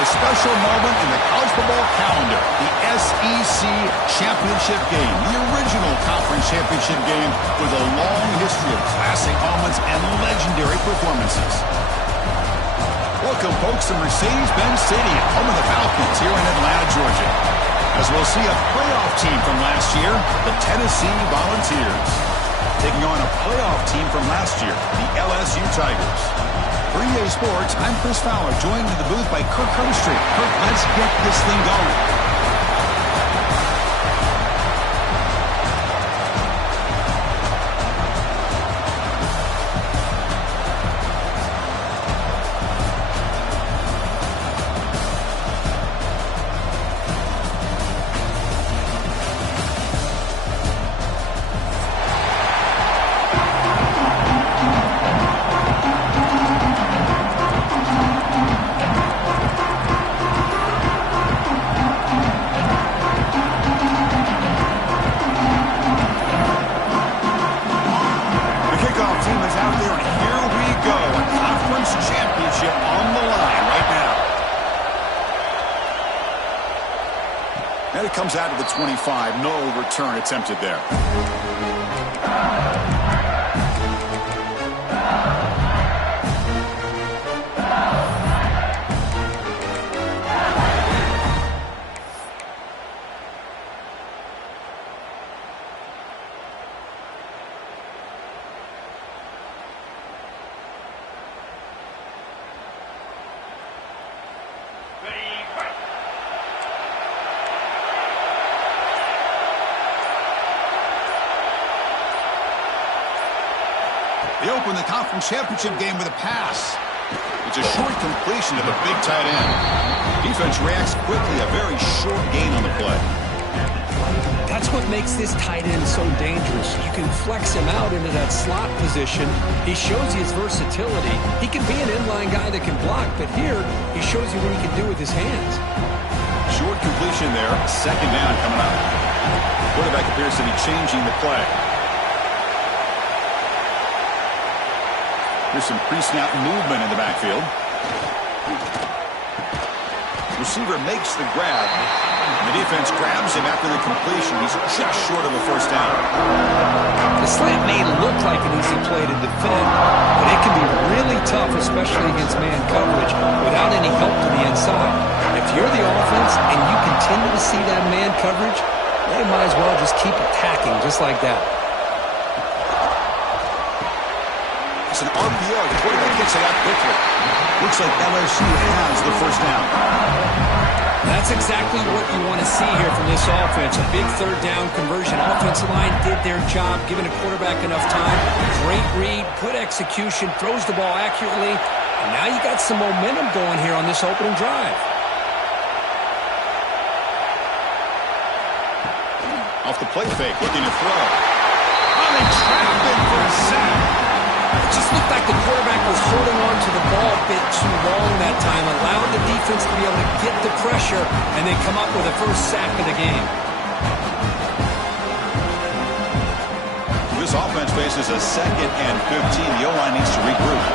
a special moment in the college football calendar, the SEC Championship game, the original conference championship game with a long history of classic moments and legendary performances. Welcome, folks, to Mercedes-Benz Stadium, home of the Falcons here in Atlanta, Georgia, as we'll see a playoff team from last year, the Tennessee Volunteers, taking on a playoff team from last year, the LSU Tigers. For EA Sports, I'm Chris Fowler, joined in the booth by Kirk Herbstreit. Kirk, let's get this thing going. And it comes out of the 25. No return attempted there. They open the conference championship game with a pass. It's a short completion to the big tight end. Defense reacts quickly, a very short gain on the play. That's what makes this tight end so dangerous. You can flex him out into that slot position. He shows you his versatility. He can be an inline guy that can block, but here he shows you what he can do with his hands. Short completion there, second down coming up. Quarterback appears to be changing the play. Here's some pre-snap movement in the backfield. Receiver makes the grab. The defense grabs him after the completion. He's just short of a first down. The slant may look like an easy play to defend, but it can be really tough, especially against man coverage, without any help to the inside. If you're the offense and you continue to see that man coverage, they might as well just keep attacking just like that. It's an RPO. The quarterback gets it out quickly. Looks like LSU has the first down. That's exactly what you want to see here from this offense. A big third down conversion. Offensive line did their job, giving a quarterback enough time. Great read, good execution, throws the ball accurately. And now you got some momentum going here on this opening drive. Off the play fake, looking to throw. Oh, they trapped him for a sack. It just looked like the quarterback was holding on to the ball a bit too long that time, allowing the defense to be able to get the pressure and then come up with a first sack of the game. This offense faces a 2nd and 15. The O-line needs to regroup.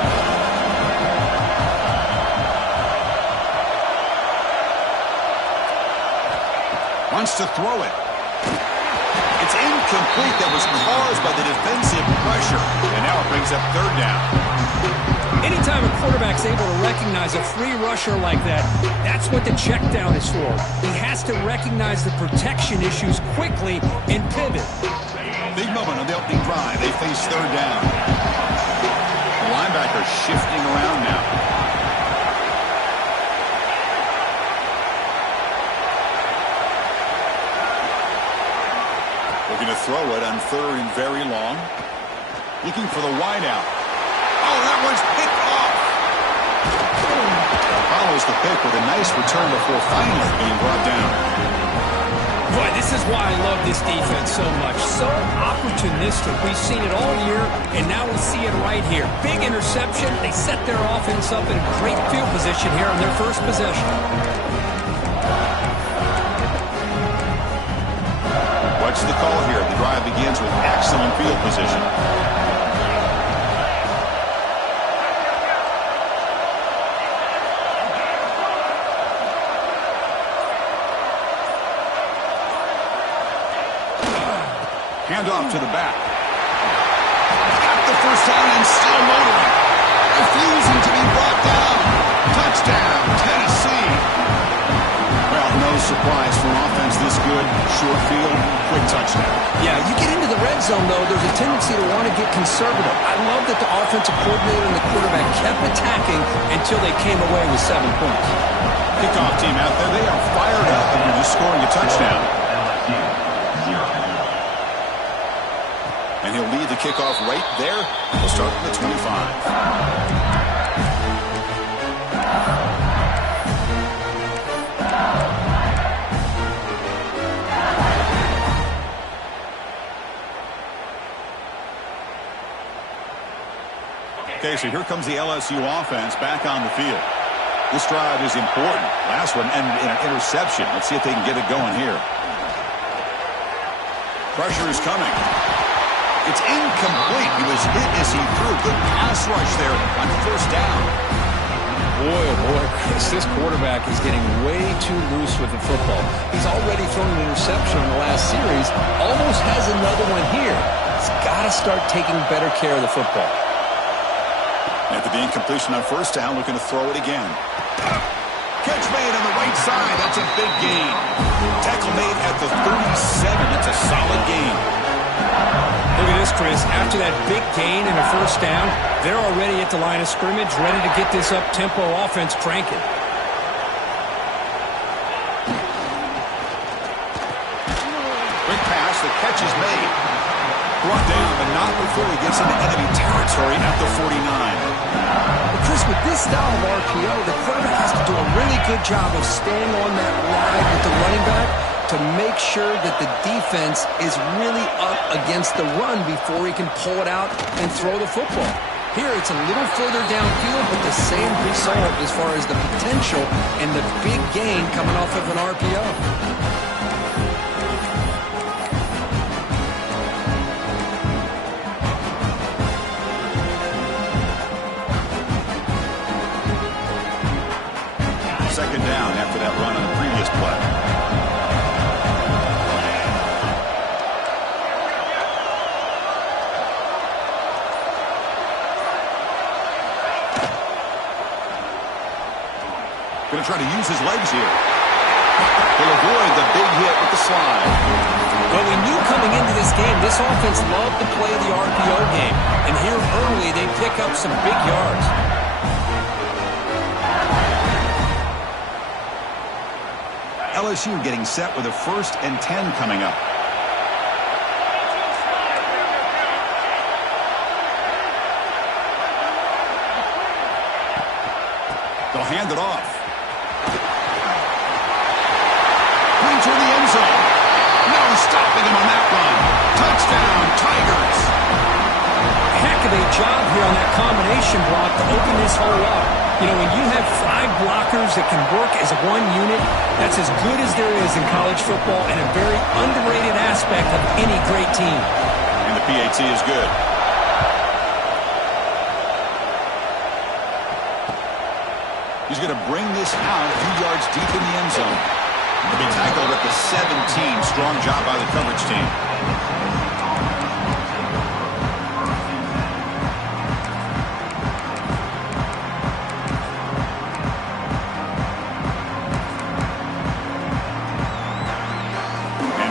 Wants to throw it. It's incomplete. That was caused by the defensive pressure. And now it brings up third down. Anytime a quarterback's able to recognize a free rusher like that, that's what the check down is for. He has to recognize the protection issues quickly and pivot. Big moment on the opening drive. They face third down. The linebacker shifting around now. Looking to throw it on third and very long. Looking for the wideout. Oh, that one's picked off. Follows the pick with a nice return before finally being brought down. Boy, this is why I love this defense so much. So opportunistic. We've seen it all year, and now we see it right here. Big interception. They set their offense up in a great field position here on their first possession. What's the call here? The drive begins with excellent field position. Hand off to the back. Got the first down and still motoring. Refusing to be brought down. Touchdown, Tennessee. Well, no surprise for an offense this good. Short field, quick touchdown. Yeah, you get into the red zone, though, there's a tendency to want to get conservative. I love that the offensive coordinator and the quarterback kept attacking until they came away with 7 points. Kickoff team out there, they are fired up and they're just scoring a touchdown. And he'll lead the kickoff right there. We'll start at the 25. Okay, so here comes the LSU offense back on the field. This drive is important. Last one ended in an interception. Let's see if they can get it going here. Pressure is coming. It's incomplete. He was hit as he threw. Good pass rush there on first down. Boy, oh boy, Chris, this quarterback is getting way too loose with the football. He's already thrown an interception in the last series. Almost has another one here. He's got to start taking better care of the football. After the incompletion on first down, looking to throw it again. Catch made on the right side. That's a big gain. Tackle made at the 37. That's a solid gain. Look at this, Chris. After that big gain and a first down, they're already at the line of scrimmage, ready to get this up-tempo offense cranking. Quick pass. The catch is made. Brought down, but not before he gets into enemy territory at the 49. But Chris, with this style of RPO, the quarterback has to do a really good job of staying on that ride with the running back to make sure that the defense is really up against the run before he can pull it out and throw the football. Here, it's a little further downfield, but the same result as far as the potential and the big gain coming off of an RPO. Second down after that run on the previous play. Going to try to use his legs here. He'll avoid the big hit with the slide. Well, we knew coming into this game, this offense loved to play the RPO game. And here early, they pick up some big yards. LSU getting set with a 1st and 10 coming up. They'll hand it off. Going toward the end zone. No stopping him on that run. Touchdown, Tigers. Heck of a job here on that combination block to open this hole up. You know, when you have 5 blockers that can work as one unit, that's as good as there is in college football and a very underrated aspect of any great team. And the PAT is good. He's going to bring this out a few yards deep in the end zone. He'll be tackled at the 17. Strong job by the coverage team.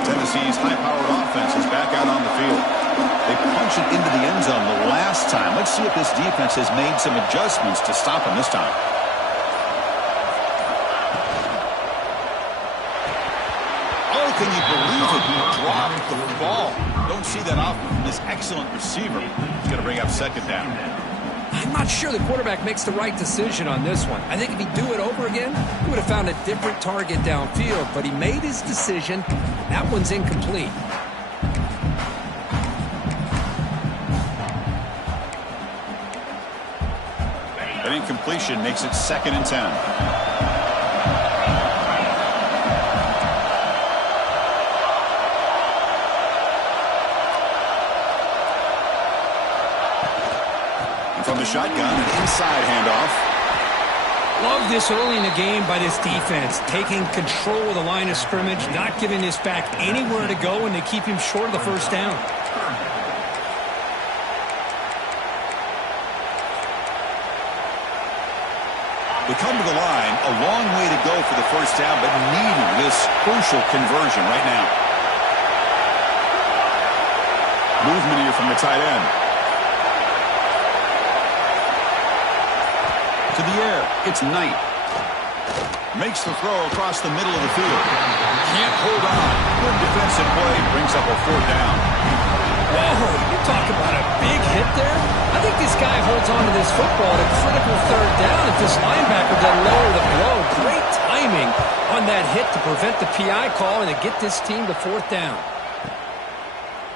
Tennessee's high-powered offense is back out on the field. They punched it into the end zone the last time. Let's see if this defense has made some adjustments to stop him this time. Oh, can you believe it? He dropped the ball. Don't see that often from this excellent receiver. He's going to bring up second down. I'm not sure the quarterback makes the right decision on this one. I think if he'd do it over again, he would have found a different target downfield, but he made his decision. That one's incomplete. That incompletion makes it 2nd and 10. From the shotgun, an inside handoff. Love this early in the game by this defense, taking control of the line of scrimmage, not giving this back anywhere to go, and they keep him short of the first down. They come to the line, a long way to go for the first down, but needing this crucial conversion right now. Movement here from the tight end. To the air, it's Knight. Makes the throw across the middle of the field. Can't hold on. Good defensive play, brings up a fourth down. Whoa, you talk about a big hit there. I think this guy holds on to this football at a critical third down if this linebacker doesn't lower the blow. Great timing on that hit to prevent the PI call and to get this team to fourth down.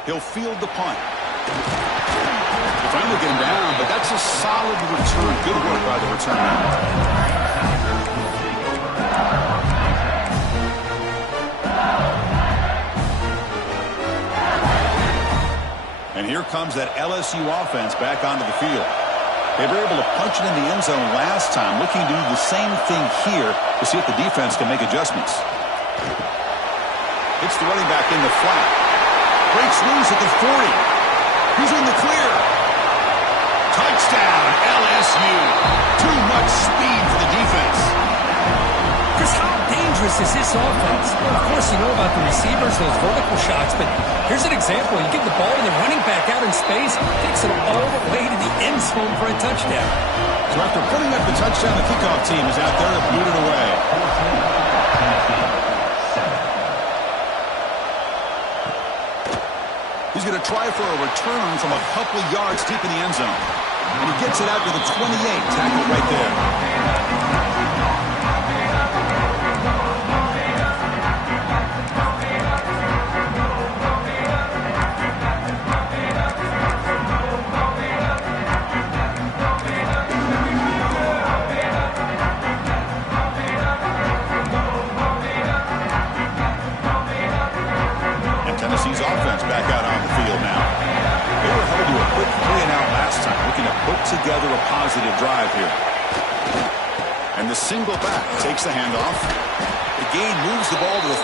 He'll field the punt. They finally get him down, but that's a solid return. Good work by the return man. And here comes that LSU offense back onto the field. They were able to punch it in the end zone last time, looking to do the same thing here to see if the defense can make adjustments. It's the running back in the flat. Breaks loose at the 40. He's in the clear. Touchdown, LSU. Too much speed for the defense. Chris, how dangerous is this offense? Well, of course, you know about the receivers, those vertical shots, but here's an example. You give the ball to the running back out in space, takes it all the way to the end zone for a touchdown. So after putting up the touchdown, the kickoff team is out there to boot it away. He's going to try for a return from a couple yards deep in the end zone. And he gets it out to the 28, tackled right there. Tennessee's offense back out on the field now. They were held to a quick 3-and-out last time, looking to put together a positive drive here. And the single back takes the handoff. The gain moves the ball to the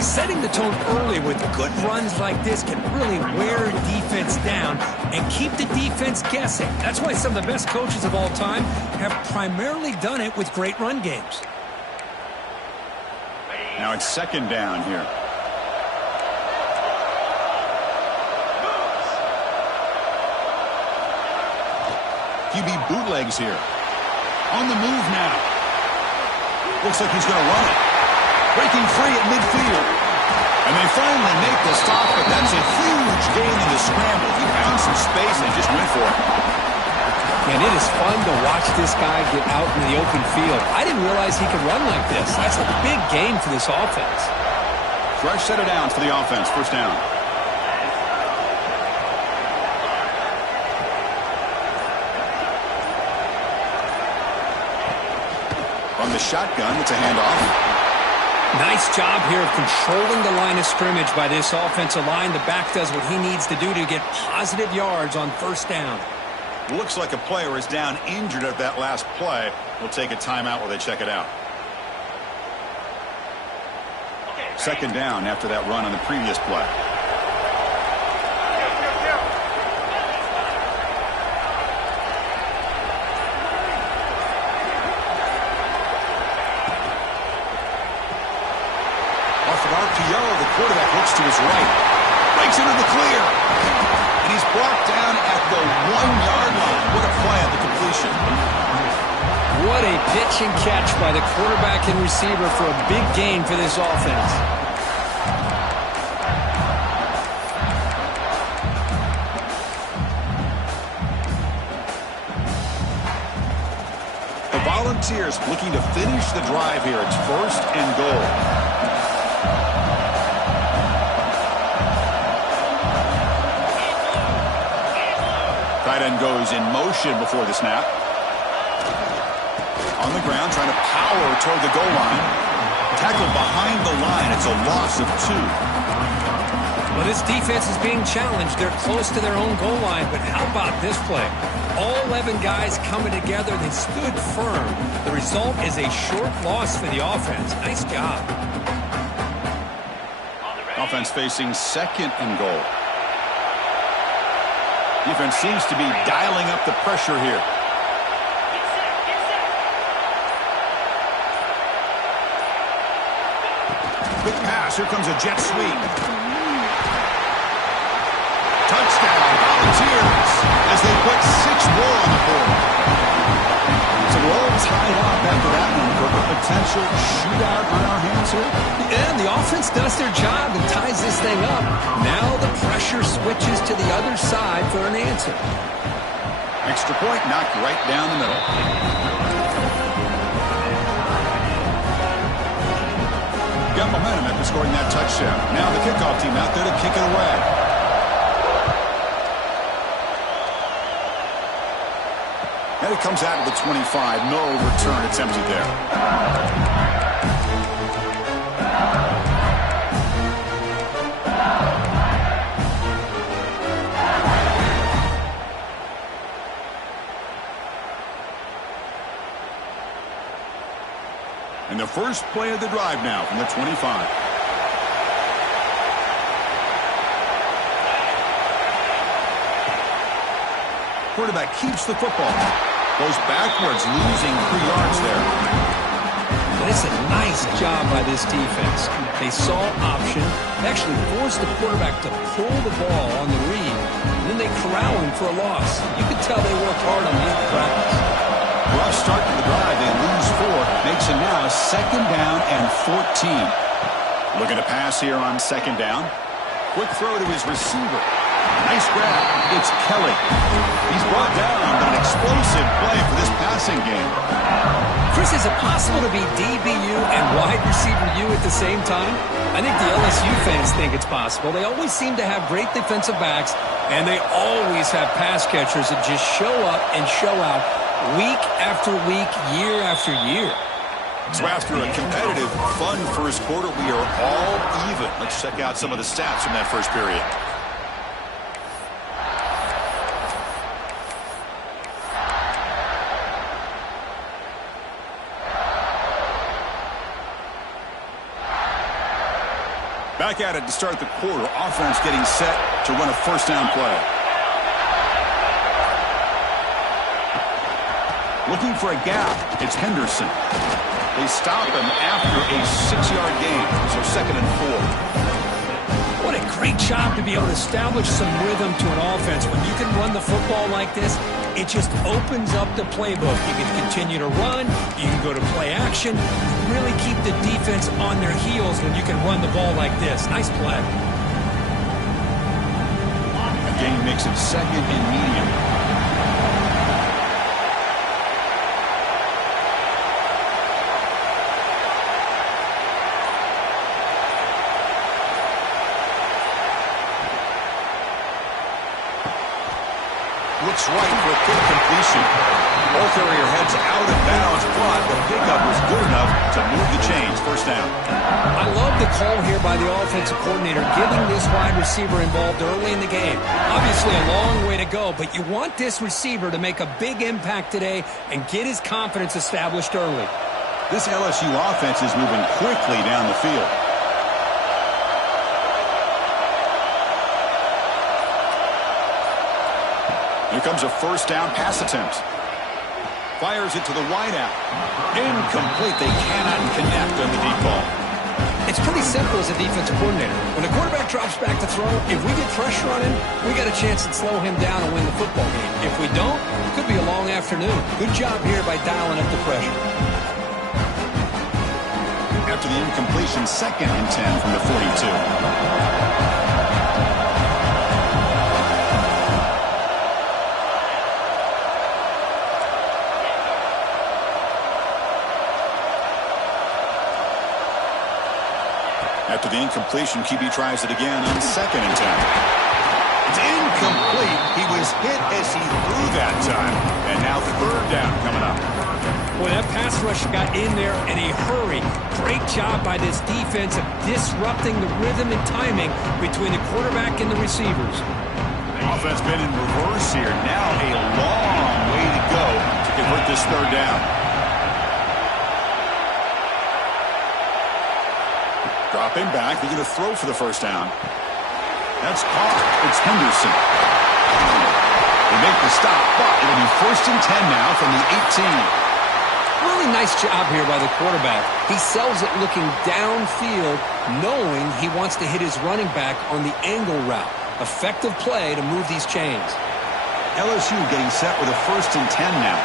34. Setting the tone early with good runs like this can really wear defense down and keep the defense guessing. That's why some of the best coaches of all time have primarily done it with great run games. Now it's second down here. QB bootlegs here. On the move now. Looks like he's going to run it. Breaking free at midfield. And they finally make the stop, but that's a huge gain in the scramble. He found some space and just went for it. And it is fun to watch this guy get out in the open field. I didn't realize he could run like this. That's a big gain for this offense. Fresh set of downs for the offense. First down. On the shotgun, it's a handoff. Nice job here of controlling the line of scrimmage by this offensive line. The back does what he needs to do to get positive yards on first down. Looks like a player is down injured at that last play. We'll take a timeout while they check it out. Second down after that run on the previous play. Off of RPO, the quarterback looks to his right. Breaks into the clear. And he's brought down at the 1-yard line. What a play at the completion. What a pitch and catch by the quarterback and receiver for a big gain for this offense. The Volunteers looking to finish the drive here. It's first and goal. Tight end goes in motion before the snap. On the ground, trying to power toward the goal line. Tackled behind the line. It's a loss of 2. Well, this defense is being challenged. They're close to their own goal line, but how about this play? All 11 guys coming together. They stood firm. The result is a short loss for the offense. Nice job. Offense facing second and goal. Defense seems to be dialing up the pressure here. Here comes a jet sweep. Touchdown, Volunteers, as they put 6 more on the board. So we're all tied up after that one for a potential shootout on our hands here. And the offense does their job and ties this thing up. Now the pressure switches to the other side for an answer. Extra point knocked right down the middle. Got momentum after scoring that touchdown. Now the kickoff team out there to kick it away. And it comes out of the 25. No return. It's empty there. And the first play of the drive now from the 25. Quarterback keeps the football. Goes backwards, losing 3 yards there. But it's a nice job by this defense. They saw option, actually forced the quarterback to pull the ball on the read, and then they corral him for a loss. You could tell they worked hard on this practice. Rough start to the drive. They lose 4. Makes it now 2nd down and 14. Looking to pass here on 2nd down. Quick throw to his receiver. Nice grab. It's Kelly. He's brought down, but an explosive play for this passing game. Chris, is it possible to be DBU and wide receiver U at the same time? I think the LSU fans think it's possible. They always seem to have great defensive backs, and they always have pass catchers that just show up and show out week after week, year after year. So after a competitive, fun first quarter, we are all even. Let's check out some of the stats from that first period. Back at it to start the quarter. Offense getting set to run a first down play. Looking for a gap. It's Henderson. They stop him after a 6-yard gain. So 2nd and 4. What a great job to be able to establish some rhythm to an offense. When you can run the football like this, it just opens up the playbook. You can continue to run. You can go to play action. Really keep the defense on their heels when you can run the ball like this. Nice play. The game makes it 2nd and medium. Looks right for a quick completion. Ball carrier heads out of bounds, but the pickup was good enough to move the chains. First down. I love the call here by the offensive coordinator, getting this wide receiver involved early in the game. Obviously a long way to go, but you want this receiver to make a big impact today and get his confidence established early. This LSU offense is moving quickly down the field. Here comes a first down pass attempt. Fires it to the wideout. Incomplete. They cannot connect on the deep ball. It's pretty simple as a defensive coordinator. When the quarterback drops back to throw, if we get pressure on him, we got a chance to slow him down and win the football game. If we don't, it could be a long afternoon. Good job here by dialing up the pressure. After the incompletion, 2nd and 10 from the 42. After the incompletion, QB tries it again on 2nd and 10. It's incomplete. He was hit as he threw that time. And now 3rd down coming up. Well, that pass rush got in there in a hurry. Great job by this defense of disrupting the rhythm and timing between the quarterback and the receivers. Offense been in reverse here. Now a long way to go to convert this 3rd down. Dropping back. They're going to throw for the first down. That's caught. It's Henderson. They make the stop, but it'll be 1st and 10 now from the 18. Really Really nice job here by the quarterback. He sells it looking downfield, knowing he wants to hit his running back on the angle route. Effective play to move these chains. LSU getting set with a 1st and 10 now.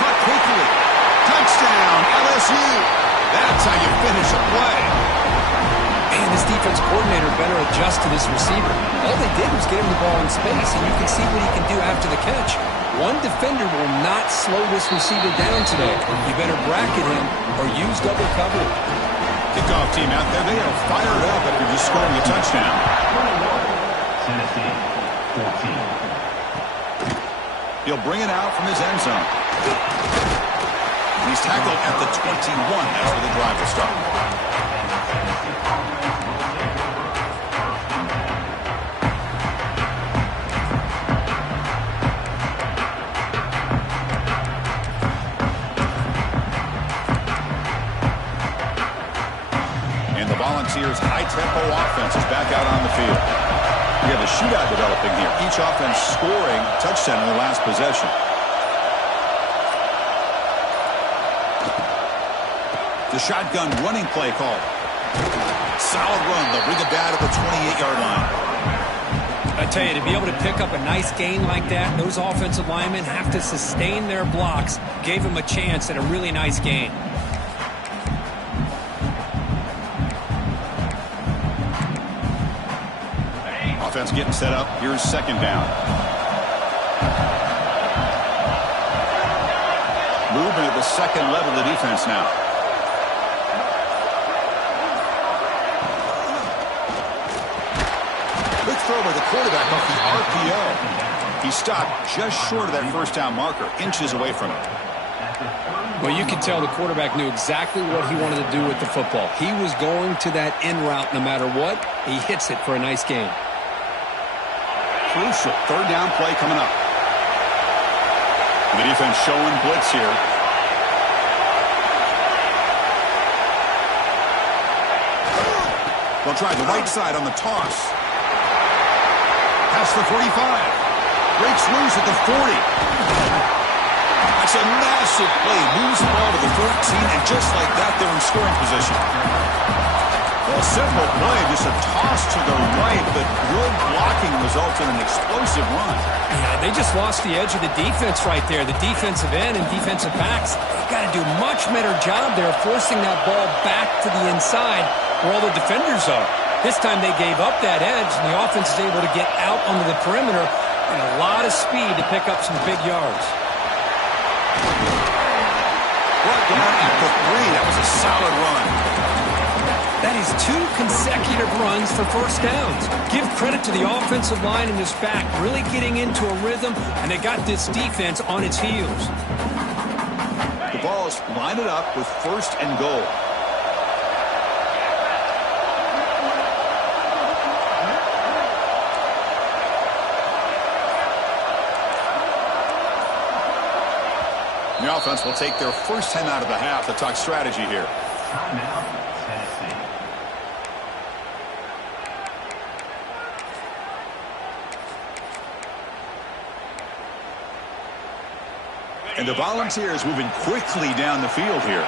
Caught quickly. Touchdown, LSU. That's how you finish a play. Man, this defense coordinator better adjust to this receiver. All they did was get him the ball in space, and you can see what he can do after the catch. One defender will not slow this receiver down today. You better bracket him or use double coverage. Kickoff team out there. They are fired up after just scoring a touchdown. Tennessee, 14. He'll bring it out from his end zone. He's tackled at the 21. That's where the drive will start. Volunteers' high-tempo offense is back out on the field. We have a shootout developing here. Each offense scoring a touchdown in the last possession. The shotgun running play call. Solid run. They'll bring it down to the 28-yard line. I tell you, to be able to pick up a nice gain like that, those offensive linemen have to sustain their blocks. Gave them a chance at a really nice gain. Offense getting set up. Here's 2nd down. Movement at the 2nd level of the defense now. Quick throw by the quarterback off the RPO. He stopped just short of that 1st down marker, inches away from it. Well, you can tell the quarterback knew exactly what he wanted to do with the football. He was going to that in route no matter what. He hits it for a nice gain. Crucial 3rd down play coming up. The defense showing blitz here. They'll try the right side on the toss. Past the 45. Breaks loose at the 40. That's a massive play. Moves the ball to the 13, and just like that, they're in scoring position. Well, simple play, just a toss to the right, but good blocking results in an explosive run. Yeah, they just lost the edge of the defense right there. The defensive end and defensive backs, they've got to do a much better job there forcing that ball back to the inside where all the defenders are. This time they gave up that edge, and the offense is able to get out onto the perimeter and a lot of speed to pick up some big yards. Brought down at the 3. That was a solid run. That is 2 consecutive runs for 1st downs. Give credit to the offensive line and his back, really getting into a rhythm, and they got this defense on its heels. The ball is lined up with 1st and goal. The offense will take their 1st time out of the half to talk strategy here. Timeout, Tennessee. And the Volunteers moving quickly down the field here.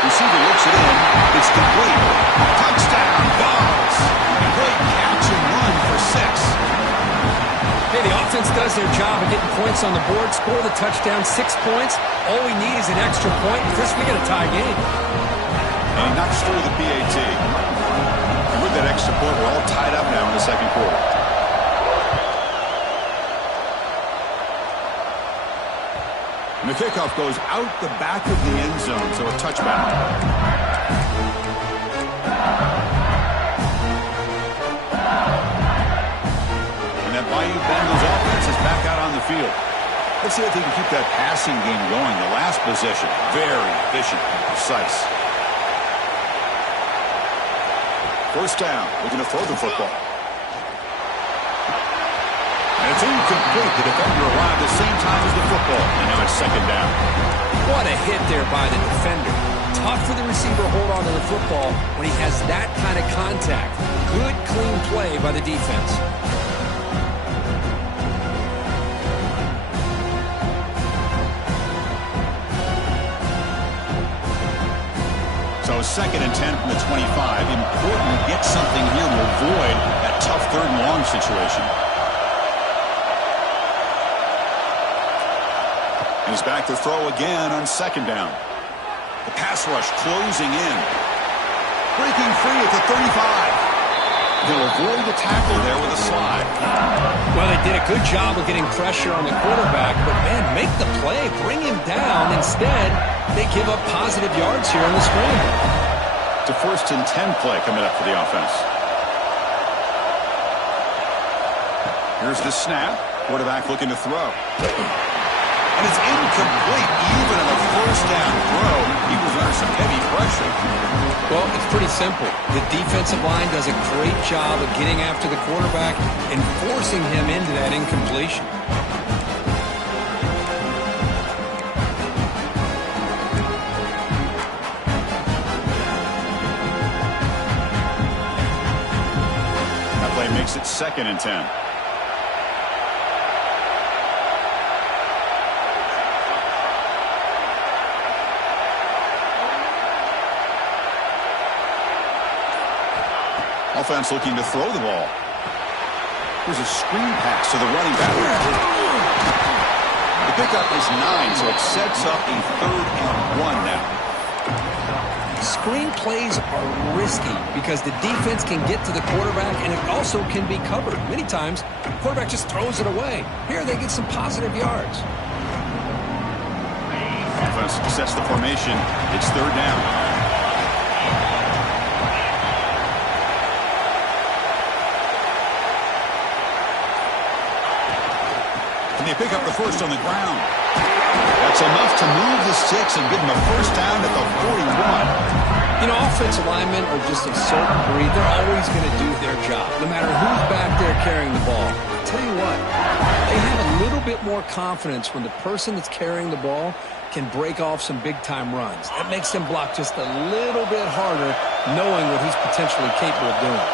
Receiver looks it in. It's complete. Touchdown, Vols. Great catch and run for 6. Hey, the offense does their job of getting points on the board, score the touchdown, 6 points. All we need is an extra point. First, we got a tie game. And he knocks through the PAT. And with that extra point, we're all tied up now in the 2nd quarter. And the kickoff goes out the back of the end zone, so a touchback. And that Bayou Bengals offense is back out on the field. Let's see if they can keep that passing game going. The last possession, very efficient and precise. 1st down, looking to throw the football. And it's incomplete. The defender arrived at the same time as the football. And now it's 2nd down. What a hit there by the defender. tough for the receiver to hold on to the football when he has that kind of contact. Good, clean play by the defense. So 2nd and 10 from the 25. Important to get something here to avoid that tough 3rd and long situation. He's back to throw again on 2nd down. The pass rush closing in. Breaking free at the 35. He'll avoid the tackle there with a slide. Well, they did a good job of getting pressure on the quarterback, but, man, make the play. Bring him down. Instead, they give up positive yards here on the scramble. It's a 1st and 10 play coming up for the offense. Here's the snap. Quarterback looking to throw. And it's incomplete. Even on a 1st down throw, he was under some heavy pressure. Well, it's pretty simple. The defensive line does a great job of getting after the quarterback and forcing him into that incompletion. That play makes it 2nd and 10. Offense looking to throw the ball. Here's a screen pass to the running back. The pickup is 9, so it sets up a 3rd and 1 now. Screen plays are risky because the defense can get to the quarterback and it also can be covered. Many times, the quarterback just throws it away. Here they get some positive yards. Offense sets the formation. It's 3rd down. They pick up the 1st on the ground. That's enough to move the sticks and give them a 1st down at the 41. You know, offensive linemen are just a certain breed. They're always going to do their job, no matter who's back there carrying the ball. I'll tell you what, they have a little bit more confidence when the person that's carrying the ball can break off some big-time runs. That makes them block just a little bit harder, knowing what he's potentially capable of doing.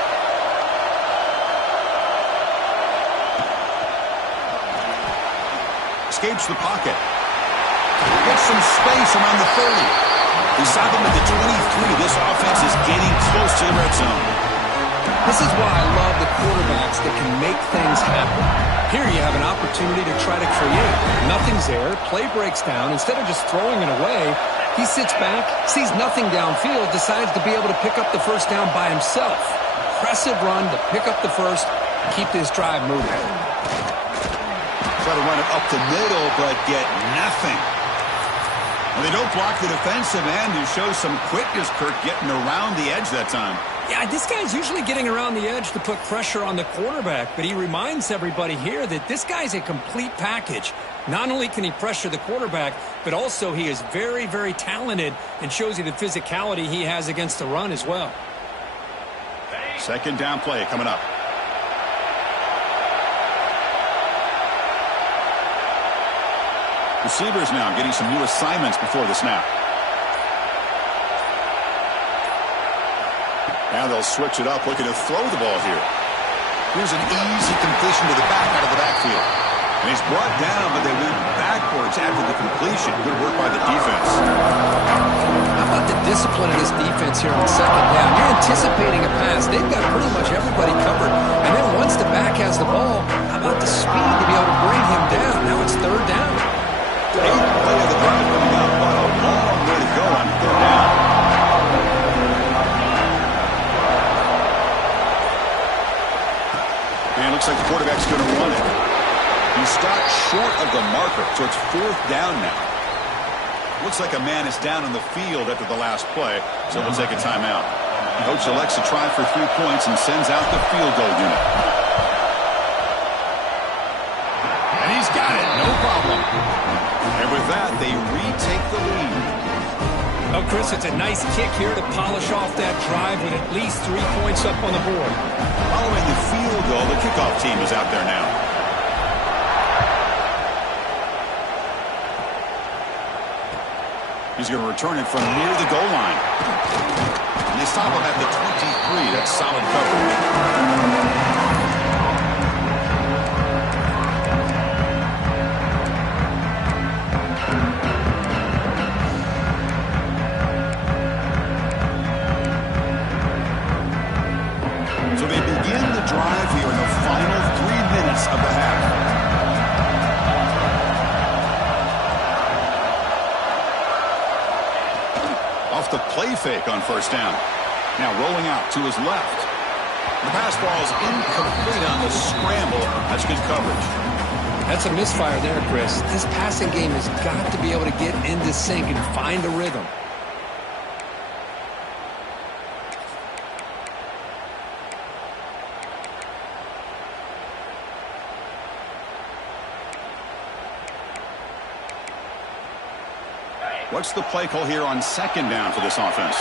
Escapes the pocket. Gets some space around the 30. He stopped him at the 23. This offense is getting close to the red zone. This is why I love the quarterbacks that can make things happen. Here you have an opportunity to try to create. Nothing's there. Play breaks down. Instead of just throwing it away, he sits back, sees nothing downfield, decides to be able to pick up the 1st down by himself. Impressive run to pick up the 1st, keep this drive moving. Try to run it up the middle, but get nothing. Well, they don't block the defensive end, who shows some quickness, Kirk, getting around the edge that time. Yeah, this guy's usually getting around the edge to put pressure on the quarterback, but he reminds everybody here that this guy's a complete package. Not only can he pressure the quarterback, but also he is very, very talented and shows you the physicality he has against the run as well. 2nd down play coming up. Receivers now getting some new assignments before the snap. Now they'll switch it up, looking to throw the ball here. Here's an easy completion to the back out of the backfield. And he's brought down, but they went backwards after the completion. Good work by the defense. How about the discipline of this defense here on 2nd down? You're anticipating a pass. They've got pretty much everybody covered. And then once the back has the ball, how about the speed to be able to bring him down? Now it's 3rd down. 8th play of the drive coming up. What a long way to go on 3rd down. And it looks like the quarterback's going to run it. He stopped short of the marker, so it's 4th down now. Looks like a man is down on the field after the last play, so we'll take a timeout. Coach elects to try for 3 points and sends out the field goal unit. And he's got it, no problem. And with that, they retake the lead. Oh, Chris, it's a nice kick here to polish off that drive with at least 3 points up on the board. Following the field goal, the kickoff team is out there now. He's going to return it from near the goal line. And they stop him at the 23. That's solid coverage. So they begin the drive here in the final 3 minutes of the half. Off the play fake on first down. Now rolling out to his left. The pass ball is incomplete on the scramble. That's good coverage. That's a misfire there, Chris. This passing game has got to be able to get into sync and find a rhythm. What's the play call here on second down for this offense?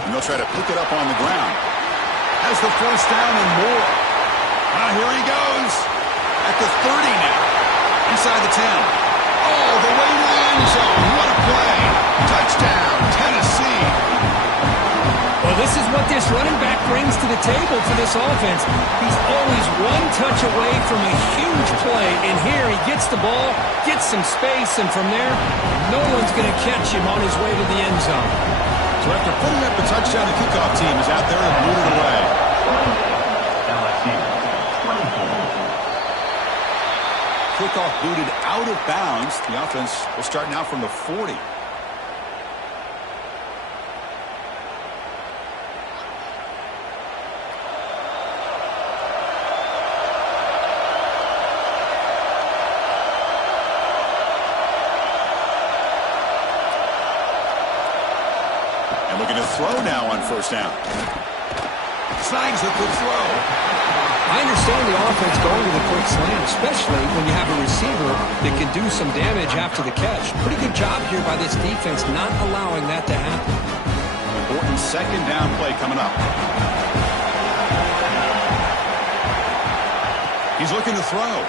And they'll try to pick it up on the ground. Has the first down and more. Here he goes. At the 30 now. Inside the 10. Oh, the way to the end zone. What a play. Touchdown, Tennessee. Well, this is what this running back brings to the table for this offense. He's always one touch away from a huge play, and here he gets the ball, gets some space, and from there, no one's going to catch him on his way to the end zone. So after putting up the touchdown, the kickoff team is out there and moving away. Kickoff booted out of bounds. The offense will start now from the 40. Looking to throw now on first down. Snags a quick throw. I understand the offense going to the quick slant, especially when you have a receiver that can do some damage after the catch. Pretty good job here by this defense not allowing that to happen. Important second down play coming up. He's looking to throw.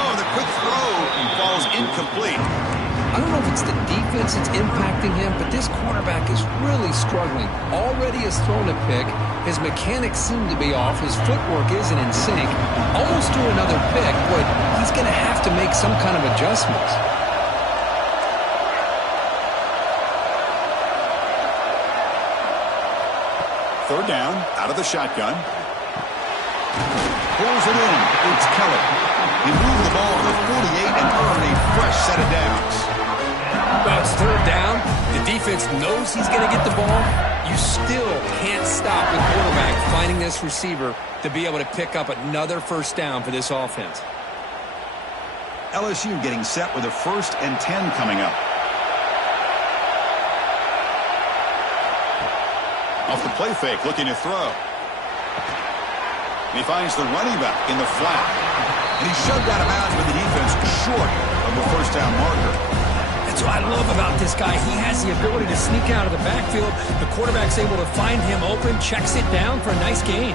Oh, the quick throw falls incomplete. I don't know if it's the defense that's impacting him, but this quarterback is really struggling. Already has thrown a pick. His mechanics seem to be off. His footwork isn't in sync. Almost threw another pick, but he's going to have to make some kind of adjustments. Third down, out of the shotgun. Pulls it in. It's Keller. He moved the ball to the 48 and earned a fresh set of downs. Well, it's third down. The defense knows he's going to get the ball. You still can't stop the quarterback finding this receiver to be able to pick up another first down for this offense. LSU getting set with a 1st and 10 coming up. Off the play fake, looking to throw. And he finds the running back in the flat. And he's shoved out of bounds with the defense short of the first down marker. That's what I love about this guy. He has the ability to sneak out of the backfield. The quarterback's able to find him open, checks it down for a nice gain.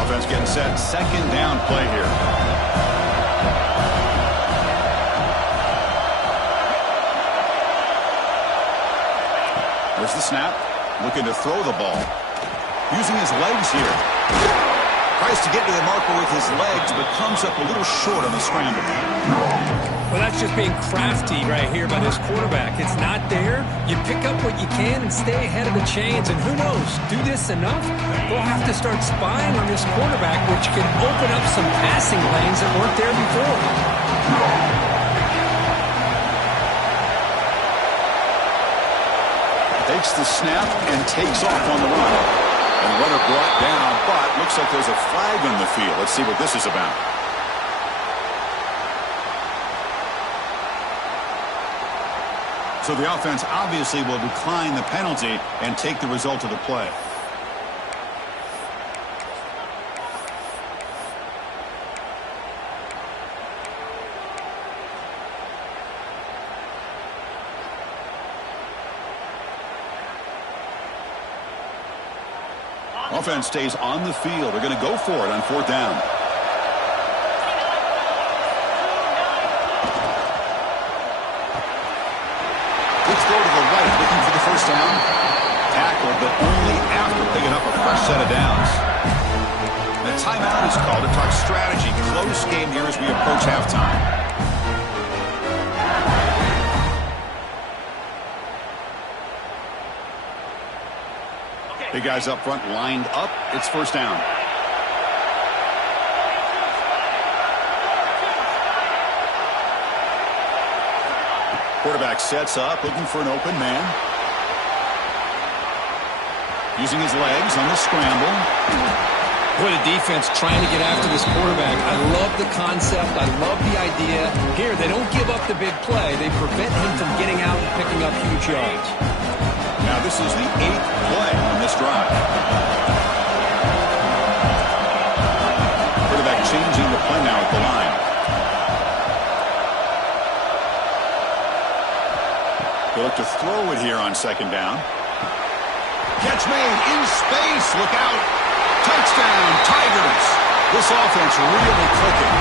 Offense getting set. Second down play here. There's the snap. Looking to throw the ball. Using his legs here. Tries to get to the marker with his legs, but comes up a little short on the scramble. Well, that's just being crafty right here by this quarterback. It's not there. You pick up what you can and stay ahead of the chains. And who knows, do this enough, they'll have to start spying on this quarterback, which can open up some passing lanes that weren't there before. Takes the snap and takes off on the run. And runner brought down, but looks like there's a flag on the field. Let's see what this is about. So the offense obviously will decline the penalty and take the result of the play. Offense stays on the field. They're going to go for it on 4th down. Let's go to the right, looking for the first down. Tackled, but only after picking up a fresh set of downs. The timeout is called to talk strategy. Close game here as we approach halftime. Big guys up front lined up. It's first down. Quarterback sets up, looking for an open man. Using his legs on the scramble. Boy, the defense trying to get after this quarterback. I love the concept. I love the idea. Here, they don't give up the big play. They prevent him from getting out and picking up huge yards. Now this is the 8th play on this drive. Quarterback changing the play now at the line. They look to throw it here on 2nd down. Catch made in space. Look out. Touchdown, Tigers. This offense really clicking.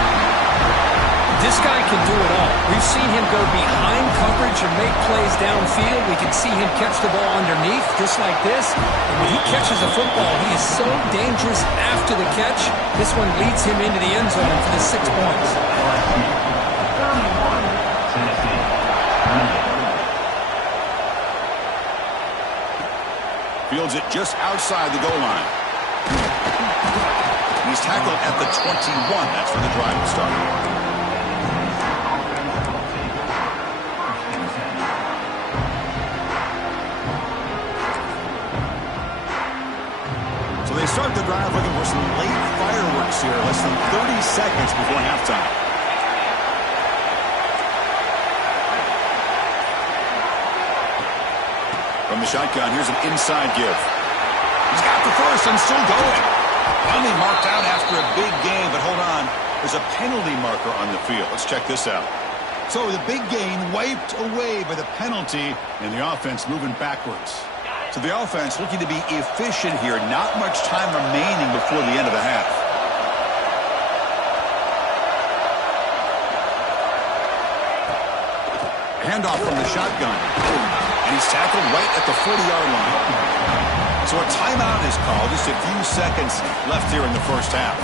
This guy can do it all. We've seen him go behind coverage and make plays downfield. We can see him catch the ball underneath just like this. And when he catches a football, he is so dangerous after the catch. This one leads him into the end zone for the 6 points. Fields it just outside the goal line. He's tackled at the 21. That's where the drive will start. So they start the drive looking for some late fireworks here. Less than 30 seconds before halftime. From the shotgun, here's an inside give. He's got the first and still going. Finally marked out after a big gain, but hold on. There's a penalty marker on the field. Let's check this out. So the big gain wiped away by the penalty, and the offense moving backwards. So the offense looking to be efficient here. Not much time remaining before the end of the half. Handoff from the shotgun. And he's tackled right at the 40-yard line. So a timeout is called. Just a few seconds left here in the first half.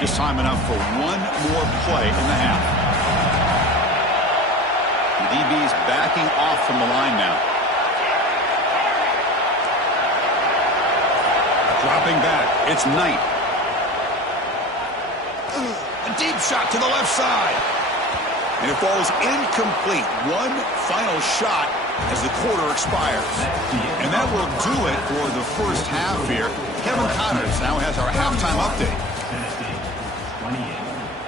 Just time enough for one more play in the half. The DB's backing off from the line now. Dropping back. It's Knight. A deep shot to the left side. And it falls incomplete. One final shot as the quarter expires. And that will do it for the first half here. Kevin Connors now has our halftime update.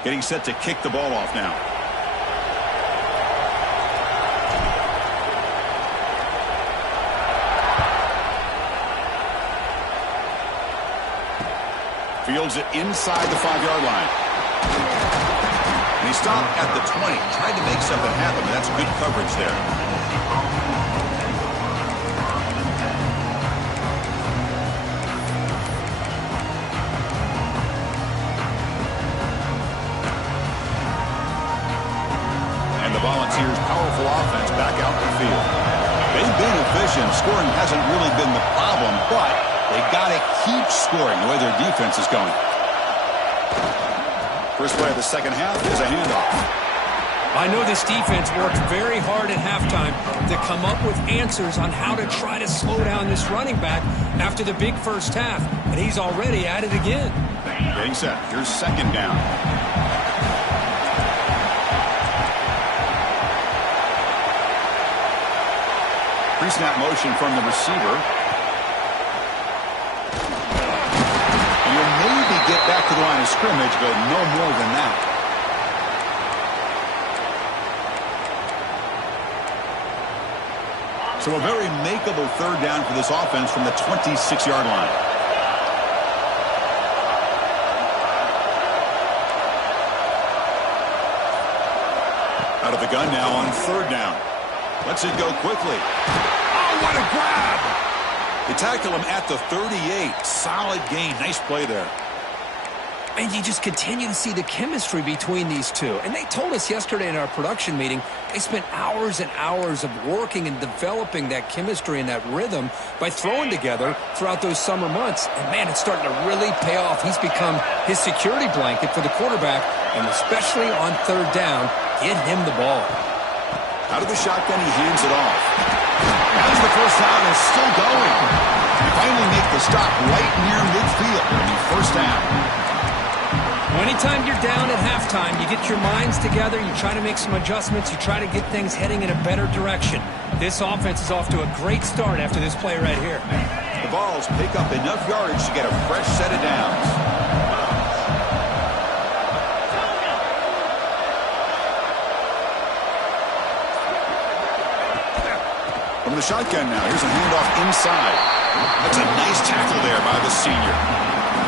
Getting set to kick the ball off now. Fields it inside the 5-yard line. And he stopped at the 20. Tried to make something happen, but that's good coverage there. And the Volunteers' powerful offense back out the field. They've been efficient. Scoring hasn't really been the problem, but they've got to keep scoring the way their defense is going. First play of the second half is a handoff. I know this defense worked very hard at halftime to come up with answers on how to try to slow down this running back after the big first half, and he's already at it again. Getting set. Here's second down. Pre-snap motion from the receiver. And you'll maybe get back to the line of scrimmage, but no more than that. So a very makeable third down for this offense from the 26-yard line. Out of the gun now on third down. Lets it go quickly. Oh, what a grab! They tackle him at the 38. Solid gain. Nice play there. And you just continue to see the chemistry between these two. And they told us yesterday in our production meeting, they spent hours and hours of working and developing that chemistry and that rhythm by throwing together throughout those summer months. And, man, it's starting to really pay off. He's become his security blanket for the quarterback, and especially on third down, get him the ball. Out of the shotgun, he hands it off. As the first down is still going. They finally make the stop right near midfield. It'll be first down. Anytime you're down at halftime, you get your minds together, you try to make some adjustments, you try to get things heading in a better direction. This offense is off to a great start after this play right here. The Vols pick up enough yardage to get a fresh set of downs. From the shotgun now, here's a handoff inside. That's a nice tackle there by the senior.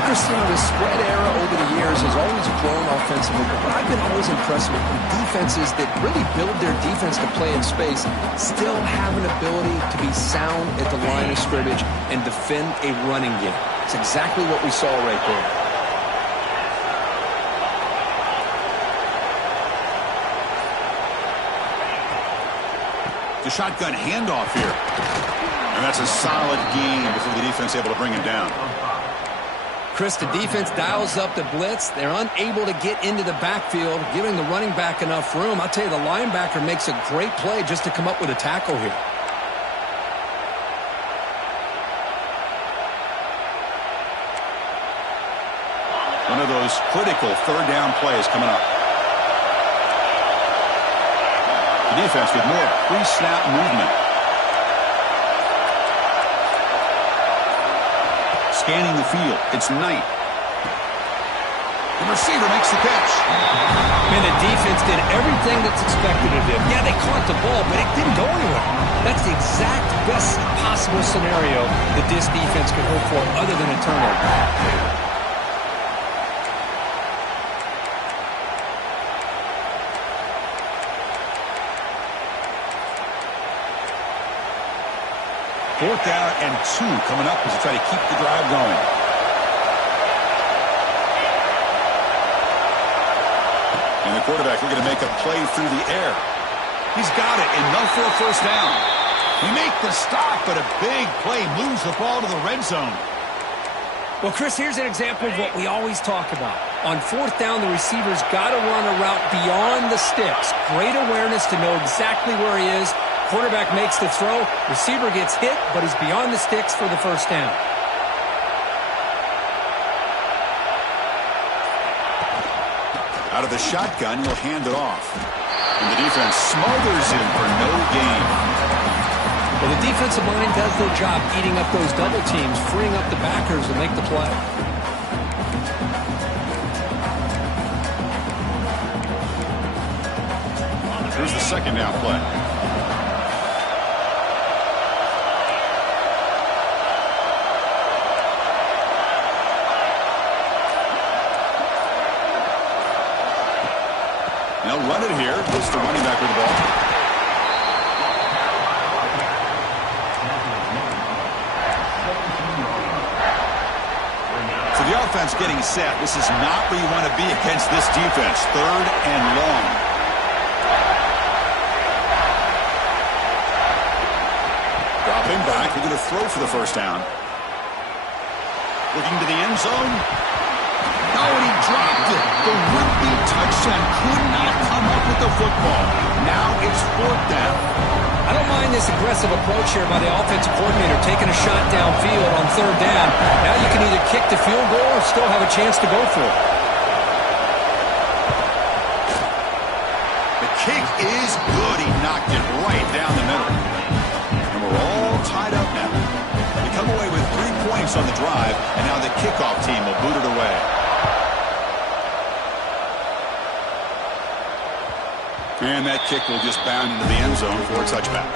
Christian, the spread era over the years has always grown offensively, but I've been always impressed with defenses that really build their defense to play in space, still have an ability to be sound at the line of scrimmage and defend a running game. It's exactly what we saw right there. The shotgun handoff here. And that's a solid gain before the defense able to bring him down. Chris, the defense dials up the blitz. They're unable to get into the backfield, giving the running back enough room. I'll tell you, the linebacker makes a great play just to come up with a tackle here. One of those critical third down plays coming up. The defense with more pre-snap movement. Scanning the field. It's Knight. The receiver makes the catch. And the defense did everything that's expected of him. Yeah, they caught the ball, but it didn't go anywhere. That's the exact best possible scenario that this defense could hope for other than a turnover. Fourth down and 2 coming up as they try to keep the drive going. And the quarterback looking to make a play through the air. He's got it, enough for a first down. We make the stop, but a big play moves the ball to the red zone. Well, Chris, here's an example of what we always talk about. On fourth down, the receiver's got to run a route beyond the sticks. Great awareness to know exactly where he is. Quarterback makes the throw. Receiver gets hit, but he's beyond the sticks for the first down. Out of the shotgun, he'll hand it off. And the defense smothers him for no gain. Well, the defensive line does their job eating up those double teams, freeing up the backers to make the play. Here's the second down play. They'll run it here. It's the running back with the ball. So the offense getting set. This is not where you want to be against this defense. Third and long. Dropping back. We're going to throw for the first down. Looking to the end zone. Oh, and he dropped it. The would-be touchdown could not come up with the football. Now it's fourth down. I don't mind this aggressive approach here by the offensive coordinator, taking a shot downfield on third down. Now you can either kick the field goal or still have a chance to go for it. The kick is good. He knocked it right down the middle. And we're all tied up now. They come away with 3 points on the drive, and now the kickoff team will boot it away. And that kick will just bound into the end zone for a touchback.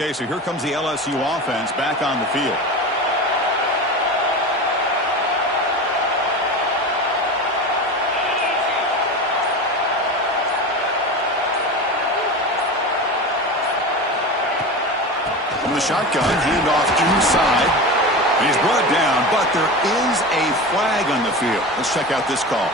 Okay, so here comes the LSU offense back on the field. From the shotgun, handoff inside. He's brought down, but there is a flag on the field. Let's check out this call.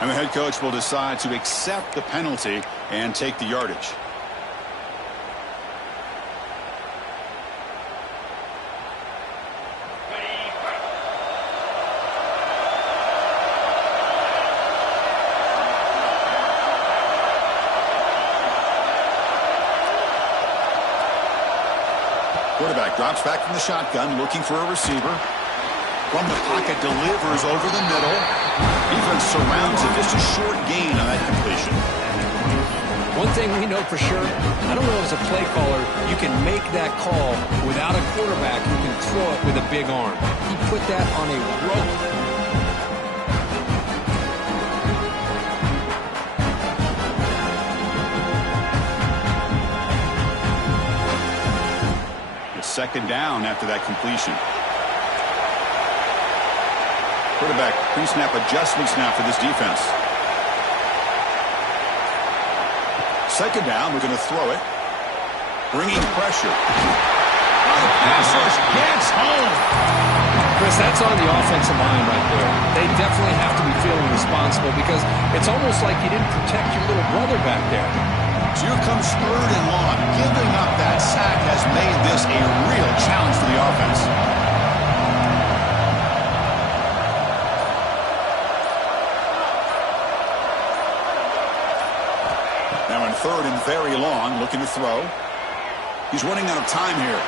And the head coach will decide to accept the penalty and take the yardage. Quarterback drops back from the shotgun, looking for a receiver. From the pocket, delivers over the middle. Defense surrounds it. Just a short gain on that completion. One thing we know for sure, I don't know as a play caller, you can make that call without a quarterback who can throw it with a big arm. He put that on a rope. Second down after that completion. Quarterback pre-snap adjustment snap for this defense. Second down, we're going to throw it. Bringing pressure. Pass rush gets home. Chris, that's on the offensive line right there. They definitely have to be feeling responsible because it's almost like you didn't protect your little brother back there. So here comes third and long. Giving up that sack has made this a real challenge for the offense. Now in third and very long, looking to throw. He's running out of time here.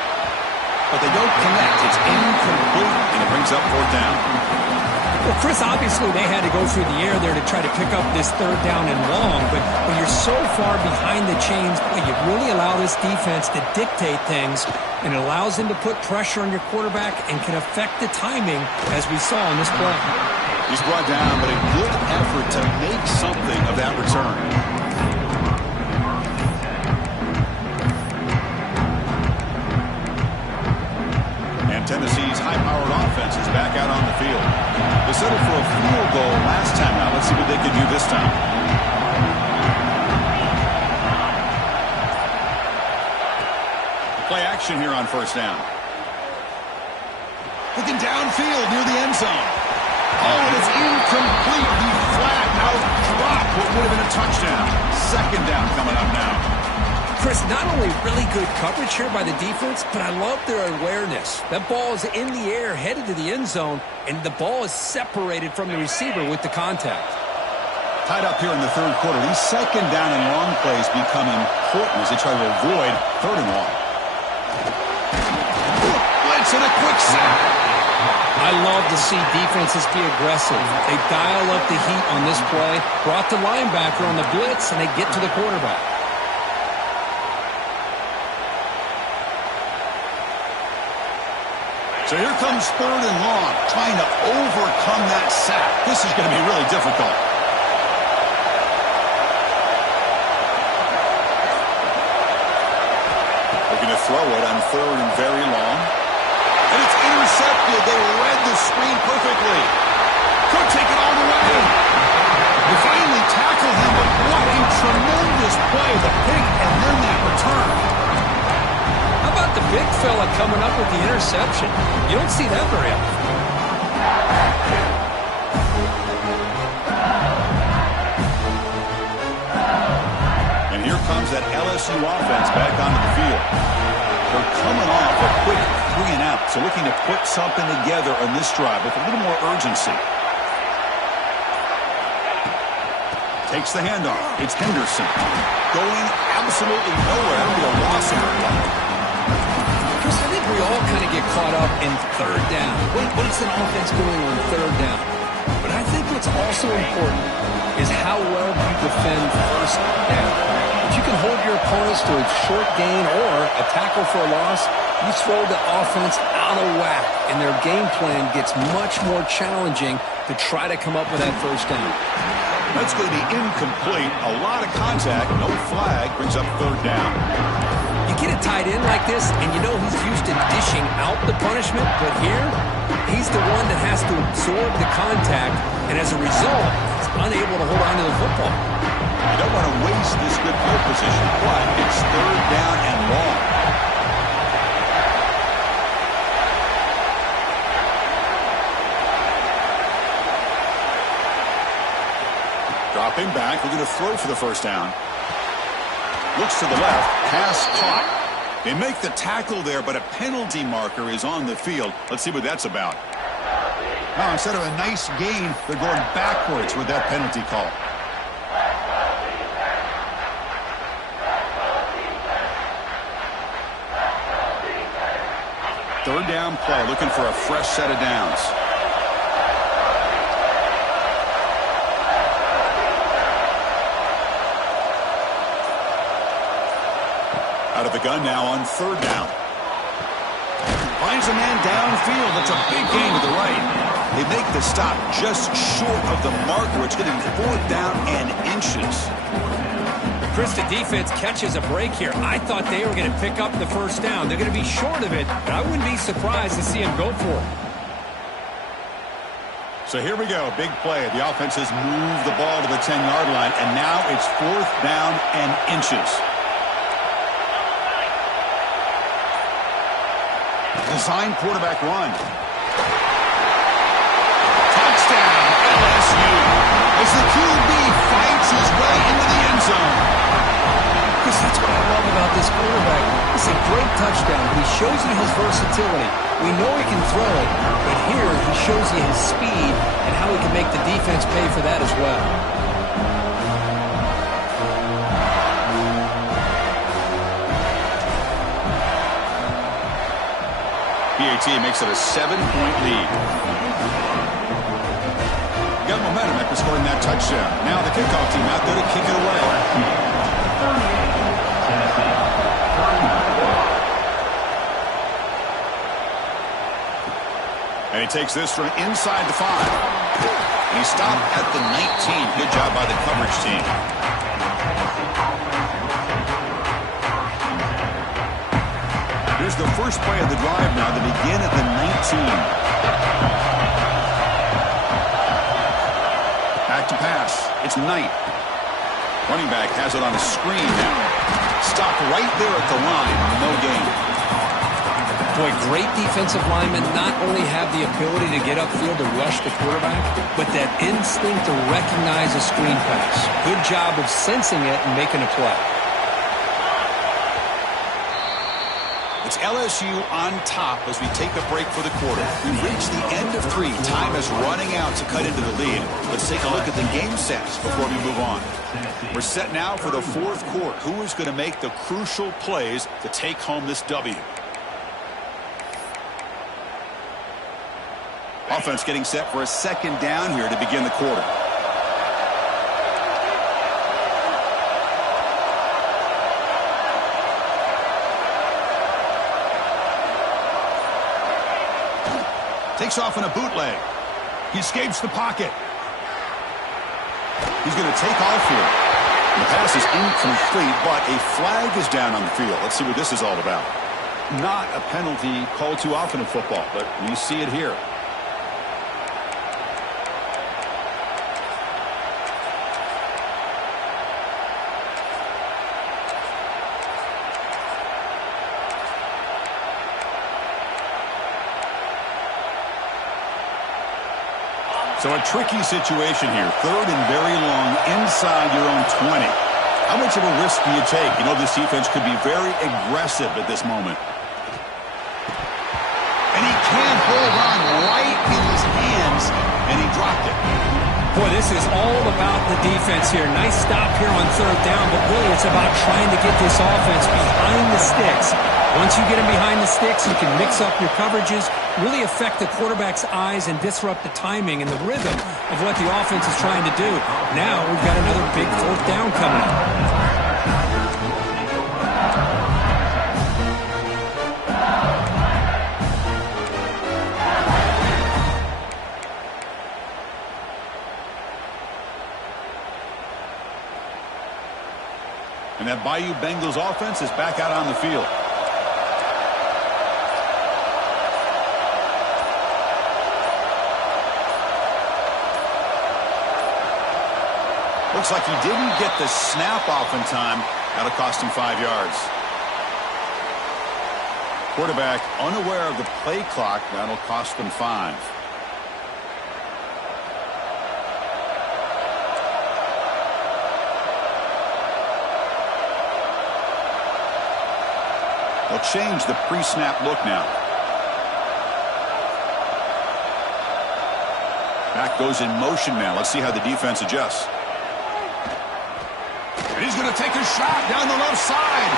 But they don't connect. It's incomplete, and it brings up fourth down. Well, Chris, obviously they had to go through the air there to try to pick up this third down and long, but when you're so far behind the chains, you really allow this defense to dictate things, and it allows them to put pressure on your quarterback and can affect the timing, as we saw in this play. He's brought down, but a good effort to make something of that return. Tennessee's high-powered offense is back out on the field. They settled for a field goal last time out. Let's see what they can do this time. Play action here on first down. Looking downfield near the end zone. Oh, and it's incomplete. The flat-out drop. What would have been a touchdown. Second down coming up now. Chris, not only really good coverage here by the defense, but I love their awareness. That ball is in the air, headed to the end zone, and the ball is separated from the receiver with the contact. Tied up here in the third quarter. These second down and long plays become important as they try to avoid third and long. Blitz and a quick sack. I love to see defenses be aggressive. They dial up the heat on this play, brought the linebacker on the blitz, and they get to the quarterback. So here comes third and long, trying to overcome that sack. This is going to be really difficult. Looking to throw it on third and very long. And it's intercepted. They read the screen perfectly. Could take it all the way. They finally tackle him, but what a tremendous play. The pick and then that return. How about the big fella coming up with the interception? You don't see that very often. And here comes that LSU offense back onto the field. They're coming off a quick 3 and out, so looking to put something together on this drive with a little more urgency. Takes the handoff. It's Henderson. Going absolutely nowhere. That'll be a loss of a play. Chris, I think we all kind of get caught up in third down. What's an offense doing on third down? But I think what's also important is how well you defend first down. If you can hold your opponents to a short gain or a tackle for a loss, You throw the offense out of whack, and their game plan gets much more challenging to try to come up with that first down. That's going to be incomplete. A lot of contact, no flag, brings up third down. You get a tight end like this, and you know he's used to dishing out the punishment, but here, he's the one that has to absorb the contact, and as a result, he's unable to hold on to the football. You don't want to waste this good field position, but it's third down and long. Dropping back, looking to throw for the first down. Looks to the left, pass caught. They make the tackle there, but a penalty marker is on the field. Let's see what that's about. Now, instead of a nice gain, they're going backwards with that penalty call. Third down play, looking for a fresh set of downs. Out of the gun now on third down. Finds a man downfield. That's a big gain to the right. They make the stop just short of the marker. It's going to be fourth down and inches. Chris, the defense catches a break here. I thought they were going to pick up the first down. They're going to be short of it, but I wouldn't be surprised to see him go for it. So here we go. Big play. The offense has moved the ball to the 10-yard line, and now it's fourth down and inches. Design quarterback run. Touchdown, LSU. As the QB fights his way into the end zone. Because that's what I love about this quarterback. It's a great touchdown. He shows you his versatility. We know he can throw it, but here he shows you his speed and how he can make the defense pay for that as well. PAT makes it a 7-point lead. Got momentum after scoring that touchdown. Now the kickoff team out there to kick it away. And he takes this from inside the 5. And he stopped at the 19. Good job by the coverage team. Here's the first play of the drive now to begin at the 19. Back to pass. It's Knight. Running back has it on a screen now. Stopped right there at the line. No gain. Boy, great defensive linemen not only have the ability to get upfield to rush the quarterback, but that instinct to recognize a screen pass. Good job of sensing it and making a play. It's LSU on top as we take a break for the quarter. We've reached the end of 3. Time is running out to cut into the lead. Let's take a look at the game sets before we move on. We're set now for the fourth quarter. Who is going to make the crucial plays to take home this W? Offense getting set for a second down here to begin the quarter. Takes off in a bootleg. He escapes the pocket. He's going to take off here. The pass is incomplete, but a flag is down on the field. Let's see what this is all about. Not a penalty called too often in football, but we see it here. So a tricky situation here. Third and very long inside your own 20. How much of a risk do you take? You know, this defense could be very aggressive at this moment. And he can't hold on right in his hands, and he dropped it. Boy, this is all about the defense here. Nice stop here on third down, but really it's about trying to get this offense behind the sticks. Once you get them behind the sticks, you can mix up your coverages, really affect the quarterback's eyes and disrupt the timing and the rhythm of what the offense is trying to do. Now we've got another big fourth down coming up. And that Bayou Bengals offense is back out on the field. Looks like he didn't get the snap off in time. That'll cost him 5 yards. Quarterback unaware of the play clock. That'll cost them 5. They'll change the pre-snap look now. Back goes in motion now. Let's see how the defense adjusts. And he's going to take a shot down the left side.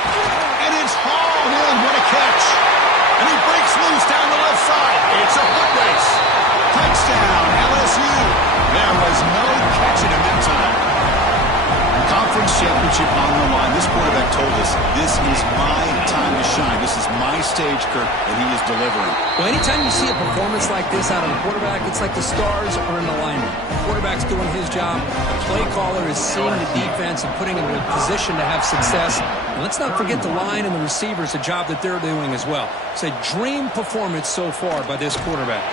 And it's hauled in. What a catch. And he breaks loose down the left side. It's a foot race. Touchdown, LSU. There was no catching him that time. Conference championship on the line. This quarterback told us, this is my time to shine. This is my stage, Kirk, and he is delivering. Well, anytime you see a performance like this out of a quarterback, it's like the stars are in alignment. The quarterback's doing his job. The play caller is seeing the defense and putting him in a position to have success. And let's not forget the line and the receivers, the job that they're doing as well. It's a dream performance so far by this quarterback.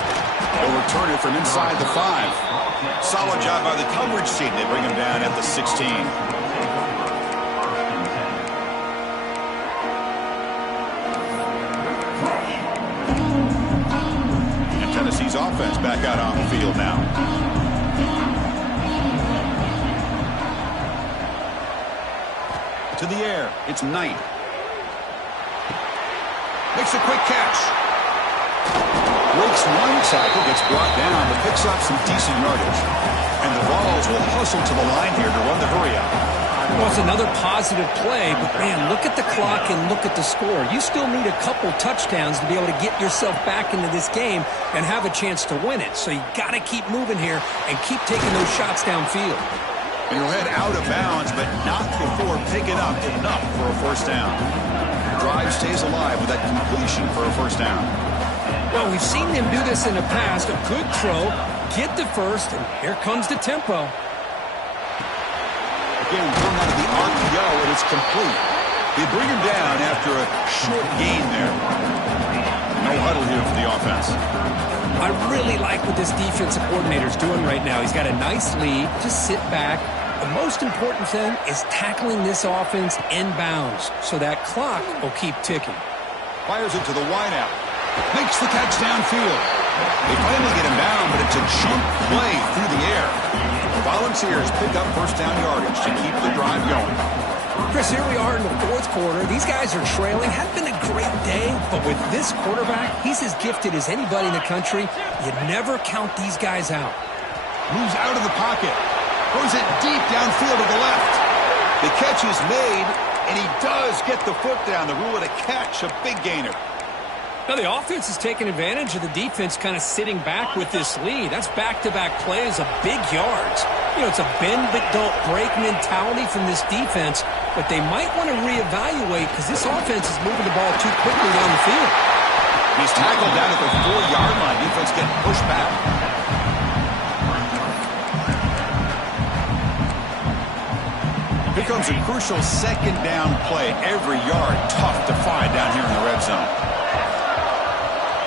They'll return it from inside the 5. Solid job by the coverage team. They bring him down at the 16. And Tennessee's offense back out on the field now. To the air. It's Knight. Makes a quick catch. Breaks one tackle, gets brought down, but picks up some decent yardage. And the Vols will hustle to the line here to run the hurry out. Well, it's another positive play, but man, look at the clock and look at the score. You still need a couple touchdowns to be able to get yourself back into this game and have a chance to win it. So you got to keep moving here and keep taking those shots downfield. And he'll head out of bounds, but not before picking up enough for a first down. The drive stays alive with that completion for a first down. Well, we've seen them do this in the past. A good throw, get the first, and here comes the tempo. Again, going out of the RPO, and it's complete. They bring him down after a short gain there. No huddle here for the offense. I really like what this defensive coordinator is doing right now. He's got a nice lead. Just sit back. The most important thing is tackling this offense inbounds so that clock will keep ticking. Fires it to the wideout. Makes the catch downfield. They finally get him down, but it's a chunk play through the air. The Volunteers pick up first down yardage to keep the drive going. Chris, here we are in the fourth quarter. These guys are trailing. Hadn't been a great day, but with this quarterback, he's as gifted as anybody in the country. You never count these guys out. Moves out of the pocket. Throws it deep downfield to the left. The catch is made, and he does get the foot down. The rule of the catch, a big gainer. Now, the offense is taking advantage of the defense kind of sitting back with this lead. That's back-to-back plays of big yards. You know, it's a bend-but-don't-break mentality from this defense, but they might want to reevaluate because this offense is moving the ball too quickly down the field. He's tackled down at the 4-yard line. Defense getting pushed back. Here comes a crucial second down play. Every yard tough to find down here in the red zone.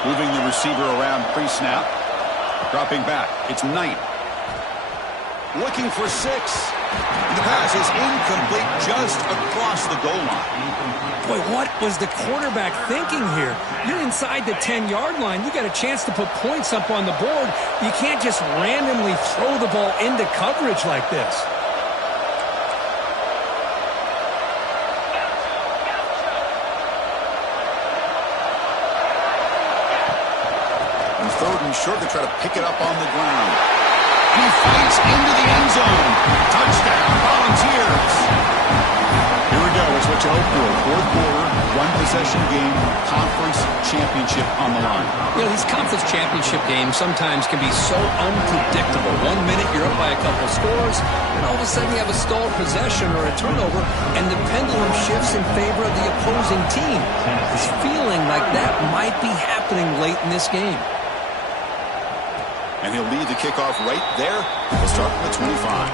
Moving the receiver around pre-snap. Dropping back. It's Knight. Looking for 6. The pass is incomplete just across the goal line. Boy, what was the quarterback thinking here? You're inside the 10-yard line. You got a chance to put points up on the board. You can't just randomly throw the ball into coverage like this. Third and short to try to pick it up on the ground. He fights into the end zone. Touchdown, Volunteers. Here we go. It's what you hope for. Fourth quarter, one-possession game, conference championship on the line. You know, these conference championship games sometimes can be so unpredictable. 1 minute you're up by a couple scores, and all of a sudden you have a stalled possession or a turnover, and the pendulum shifts in favor of the opposing team. It's feeling like that might be happening late in this game. And he'll lead the kickoff right there. He'll start from the 25.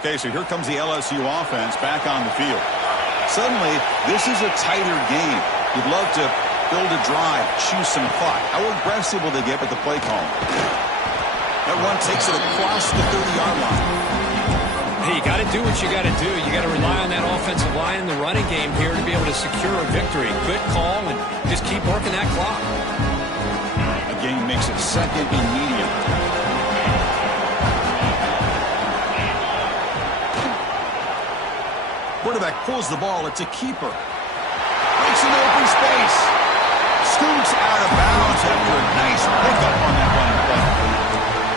Okay, so here comes the LSU offense back on the field. Suddenly, this is a tighter game. You'd love to build a drive, choose some clock. How aggressive will they get with the play call? That run takes it across the 30-yard line. Hey, you got to do what you got to do. You got to rely on that offensive line in the running game here to be able to secure a victory. Good call, and just keep working that clock. The game makes it second and medium. Quarterback pulls the ball. It's a keeper. Breaks an open space. Scoots out of bounds after a nice pickup on that running play.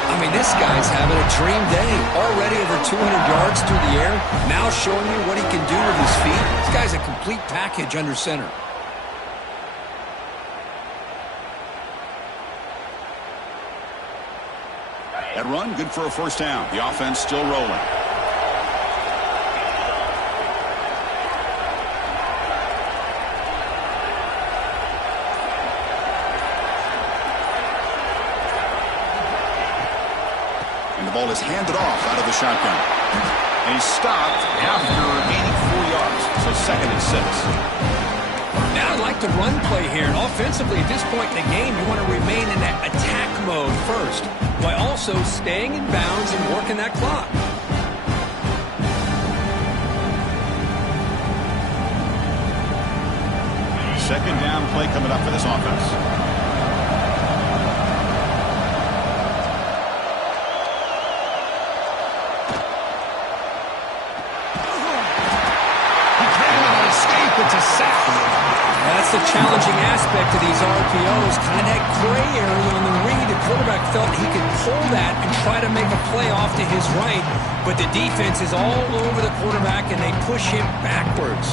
I mean, this guy's having a dream day. Already over 200 yards through the air. Now showing you what he can do with his feet. This guy's a complete package under center. That run, good for a first down. The offense still rolling. Ball is handed off out of the shotgun. And he's stopped after gaining 4 yards. So second and 6. Now I'd like to run play here. And offensively, at this point in the game, you want to remain in that attack mode first, while also staying in bounds and working that clock. Second down play coming up for this offense. It's a sack. That's the challenging aspect of these RPOs. Kind of that gray area on the read. The quarterback felt he could pull that and try to make a play off to his right, but the defense is all over the quarterback and they push him backwards.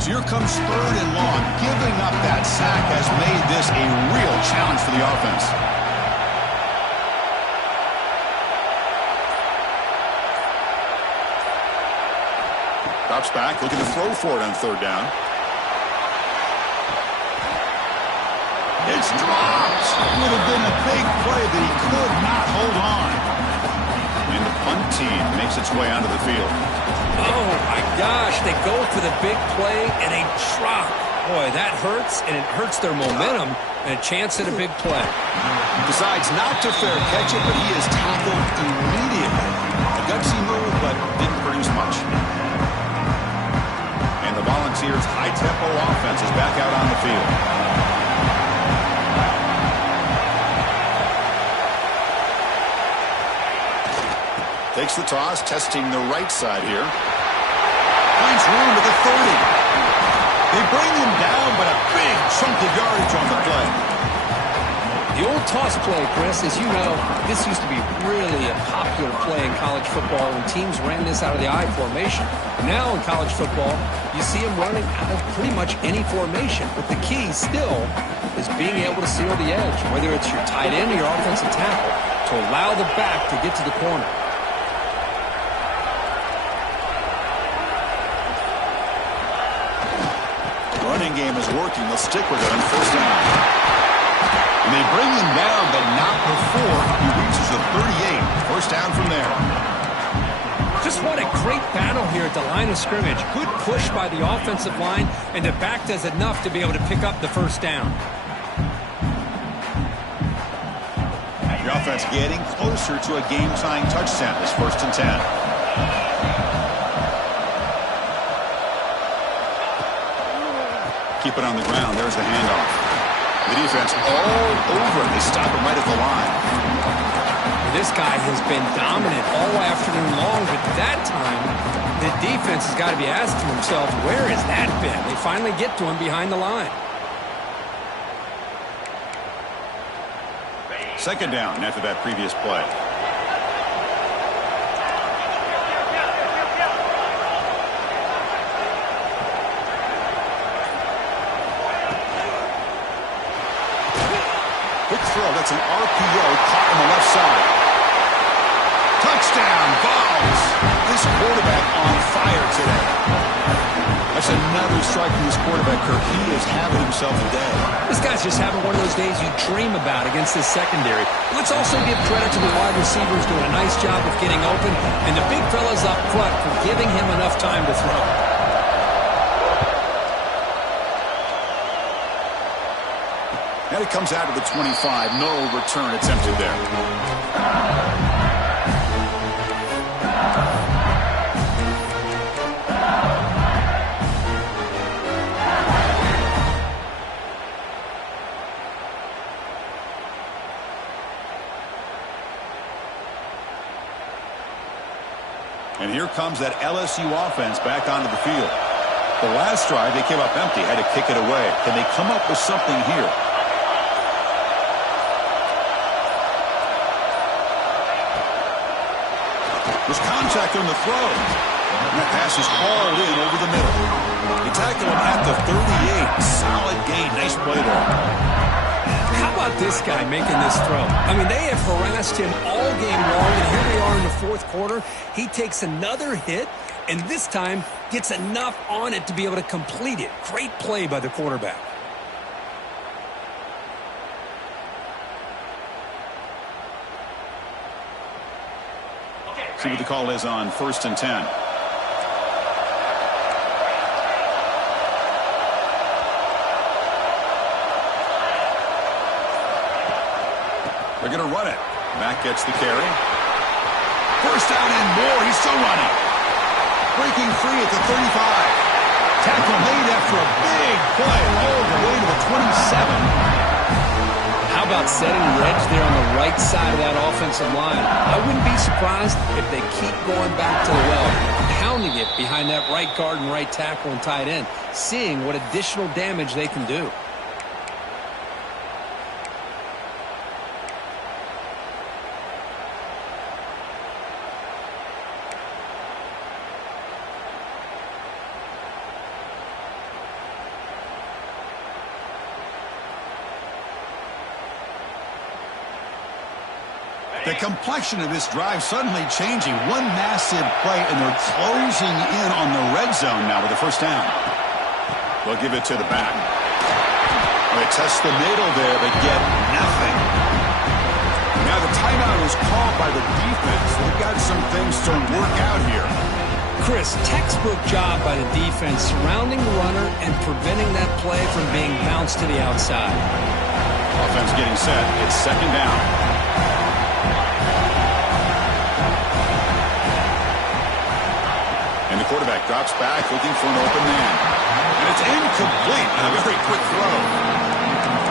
So here comes third and long. Giving up that sack has made this a real challenge for the offense. Drops back, looking to throw for it on third down. It's dropped. Would have been a big play that he could not hold on. And the punt team makes its way onto the field. Oh, my gosh. They go for the big play, and they drop. Boy, that hurts, and it hurts their momentum and a chance at a big play. Decides not to fair catch it, but he is tackled immediately. A gutsy move, but didn't produce much. And the Volunteers' high-tempo offense is back out on the field. Takes the toss, testing the right side here. Finds room at the 30. They bring him down, but a big chunk of yardage on the play. The old toss play, Chris, as you know, this used to be really a popular play in college football when teams ran this out of the I formation. Now in college football, you see them running out of pretty much any formation, but the key still is being able to seal the edge, whether it's your tight end or your offensive tackle, to allow the back to get to the corner. Running game is working. They'll stick with it on first down. And they bring him down, but not before he reaches the 38. First down from there. Just what a great battle here at the line of scrimmage. Good push by the offensive line, and the back does enough to be able to pick up the first down. The offense getting closer to a game-tying touchdown. This first and 10. Keep it on the ground. There's the handoff. The defense all over. They stop him right at the line. This guy has been dominant all afternoon long, but that time, the defense has got to be asking themselves, where has that been? They finally get to him behind the line. Second down after that previous play. Quick throw. That's an RPO caught on the left side. Touchdown, Vols. This quarterback on fire today. That's another strike from this quarterback, Kirk, he is having himself a day. This guy's just having one of those days you dream about against this secondary. Let's also give credit to the wide receivers doing a nice job of getting open, and the big fellas up front for giving him enough time to throw. And it comes out of the 25. No return attempted there. And here comes that LSU offense back onto the field. The last drive, they came up empty, had to kick it away. Can they come up with something here? There's contact on the throw. And that pass is hauled in over the middle. They tackle him at the 38. Solid gain. Nice play there. How about this guy making this throw? I mean, they have harassed him all game long, and here we are in the fourth quarter. He takes another hit, and this time gets enough on it to be able to complete it. Great play by the quarterback. See what the call is on 1st and 10. They're going to run it. Mack gets the carry. First down and more. He's still running. Breaking free at the 35. Tackle made after a big play all the way to the 27. How about setting the edge there on the right side of that offensive line? I wouldn't be surprised if they keep going back to the well, pounding it behind that right guard and right tackle and tight end, seeing what additional damage they can do. The complexion of this drive suddenly changing. One massive play, and they're closing in on the red zone now with the first down. They'll give it to the back. They test the middle there, but get nothing. Now the timeout is called by the defense. They've got some things to work out here. Chris, textbook job by the defense surrounding the runner and preventing that play from being bounced to the outside. Offense getting set. It's second down. And the quarterback drops back looking for an open man. And it's incomplete on a very quick throw.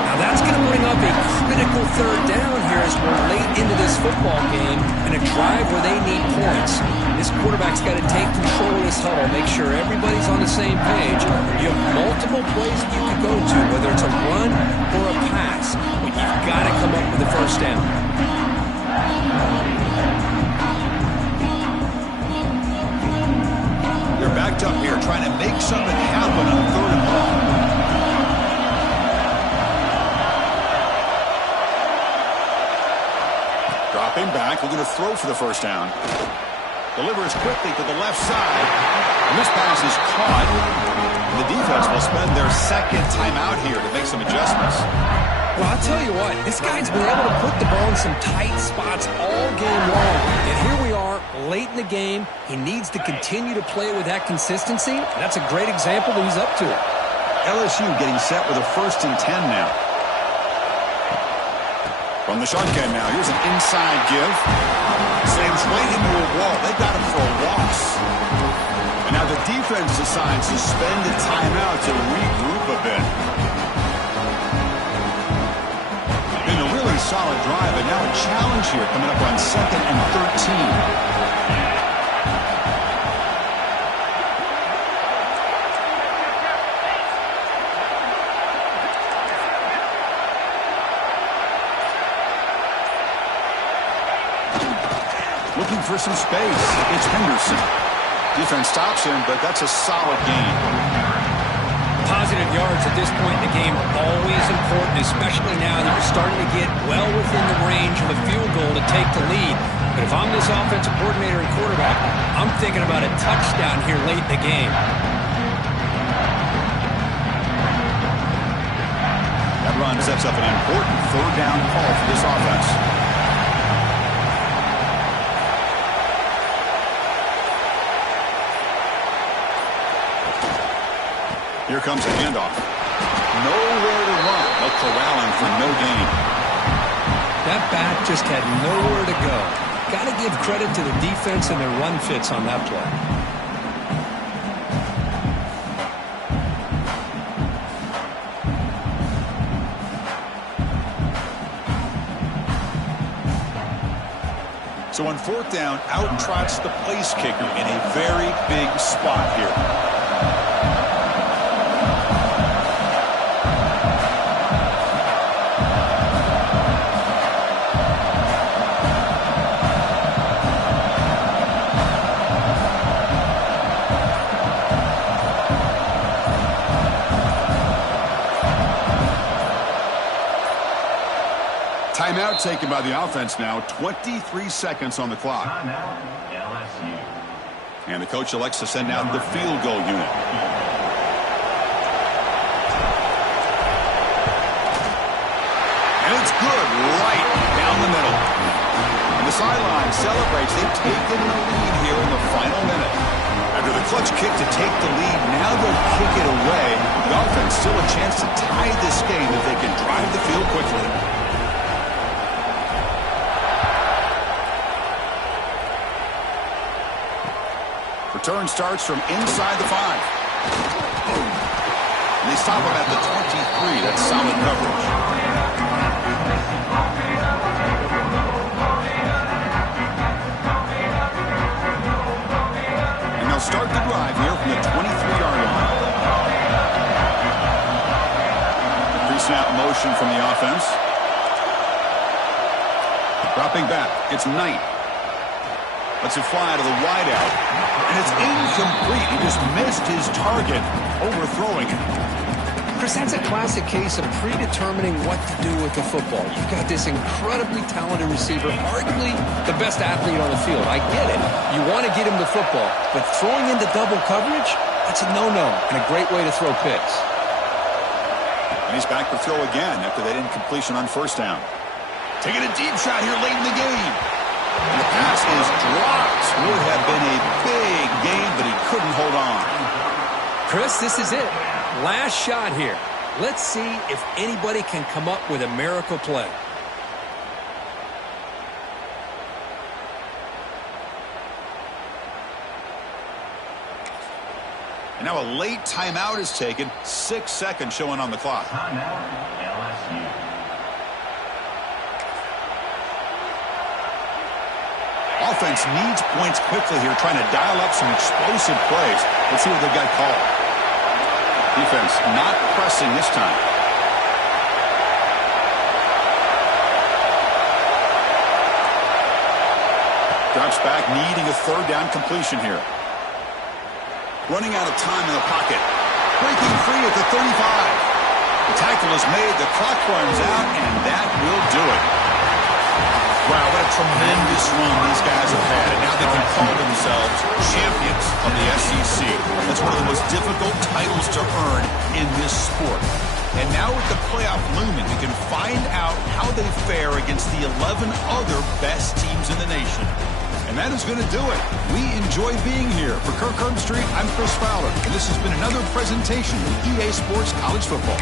Now that's going to bring up a critical third down here as we're late into this football game and a drive where they need points. This quarterback's got to take control of this huddle, make sure everybody's on the same page. You have multiple plays that you can go to, whether it's a run or a pass, but you've got to come up with the first down. They're backed up here trying to make something happen on third and long. Dropping back, looking to throw for the first down. Delivers quickly to the left side. And this pass is caught. And the defense will spend their second timeout here to make some adjustments. Well, I'll tell you what, this guy's been able to put the ball in some tight spots all game long. And here we are, late in the game. He needs to continue to play with that consistency. That's a great example that he's up to it. LSU getting set with a 1st and 10 now. From the shotgun now, here's an inside give. Slams right into a wall. They got him for a loss. And now the defense decides to spend a timeout to regroup a bit. Been a really solid drive, and now a challenge here coming up on 2nd and 13. Looking for some space. It's Henderson. Defense stops him, but that's a solid gain. Positive yards at this point in the game are always important, especially now that you're starting to get well within the range of a field goal to take the lead. But if I'm this offensive coordinator and quarterback, I'm thinking about a touchdown here late in the game. run sets up an important third down call for this offense. Here comes a handoff. Nowhere to run. They'll corral him for no gain. That back just had nowhere to go. Got to give credit to the defense and their run fits on that play. So on fourth down, out trots the place kicker in a very big spot here. Timeout taken by the offense now. 23 seconds on the clock. Timeout, LSU. And the coach elects to send out the field goal unit. And it's good right down the middle. And the sideline celebrates. They've taken the lead here in the final minute. After the clutch kick to take the lead, now they'll kick it away. The offense still a chance to tie this game if they can drive the field quickly. Return starts from inside the 5. And they stop him at the 23. That's solid coverage. And they'll start the drive here from the 23-yard line. Pre-snap motion from the offense. Dropping back. It's Knight. Lets it fly to the wideout. And it's incomplete. He just missed his target, overthrowing it. Chris, that's a classic case of predetermining what to do with the football. You've got this incredibly talented receiver, arguably the best athlete on the field. I get it. You want to get him the football, but throwing into double coverage, that's a no-no and a great way to throw picks. And he's back to throw again after that incompletion on first down. Taking a deep shot here late in the game. And the pass is dropped. Would have been a big game, but he couldn't hold on. Chris, this is it. Last shot here. Let's see if anybody can come up with a miracle play. And now a late timeout is taken. 6 seconds showing on the clock. Timeout, LSU. Offense needs points quickly here, trying to dial up some explosive plays. Let's see what they've got called. Defense not pressing this time. Drops back, needing a third down completion here. Running out of time in the pocket. Breaking free at the 35. The tackle is made, the clock runs out, and that will do it. Wow, what a tremendous run these guys have had, and now they can call themselves champions of the SEC. That's one of the most difficult titles to earn in this sport. And now with the playoff looming, we can find out how they fare against the 11 other best teams in the nation. And that is going to do it. We enjoy being here. For Kirk Herbstreit, I'm Chris Fowler, and this has been another presentation of EA Sports College Football.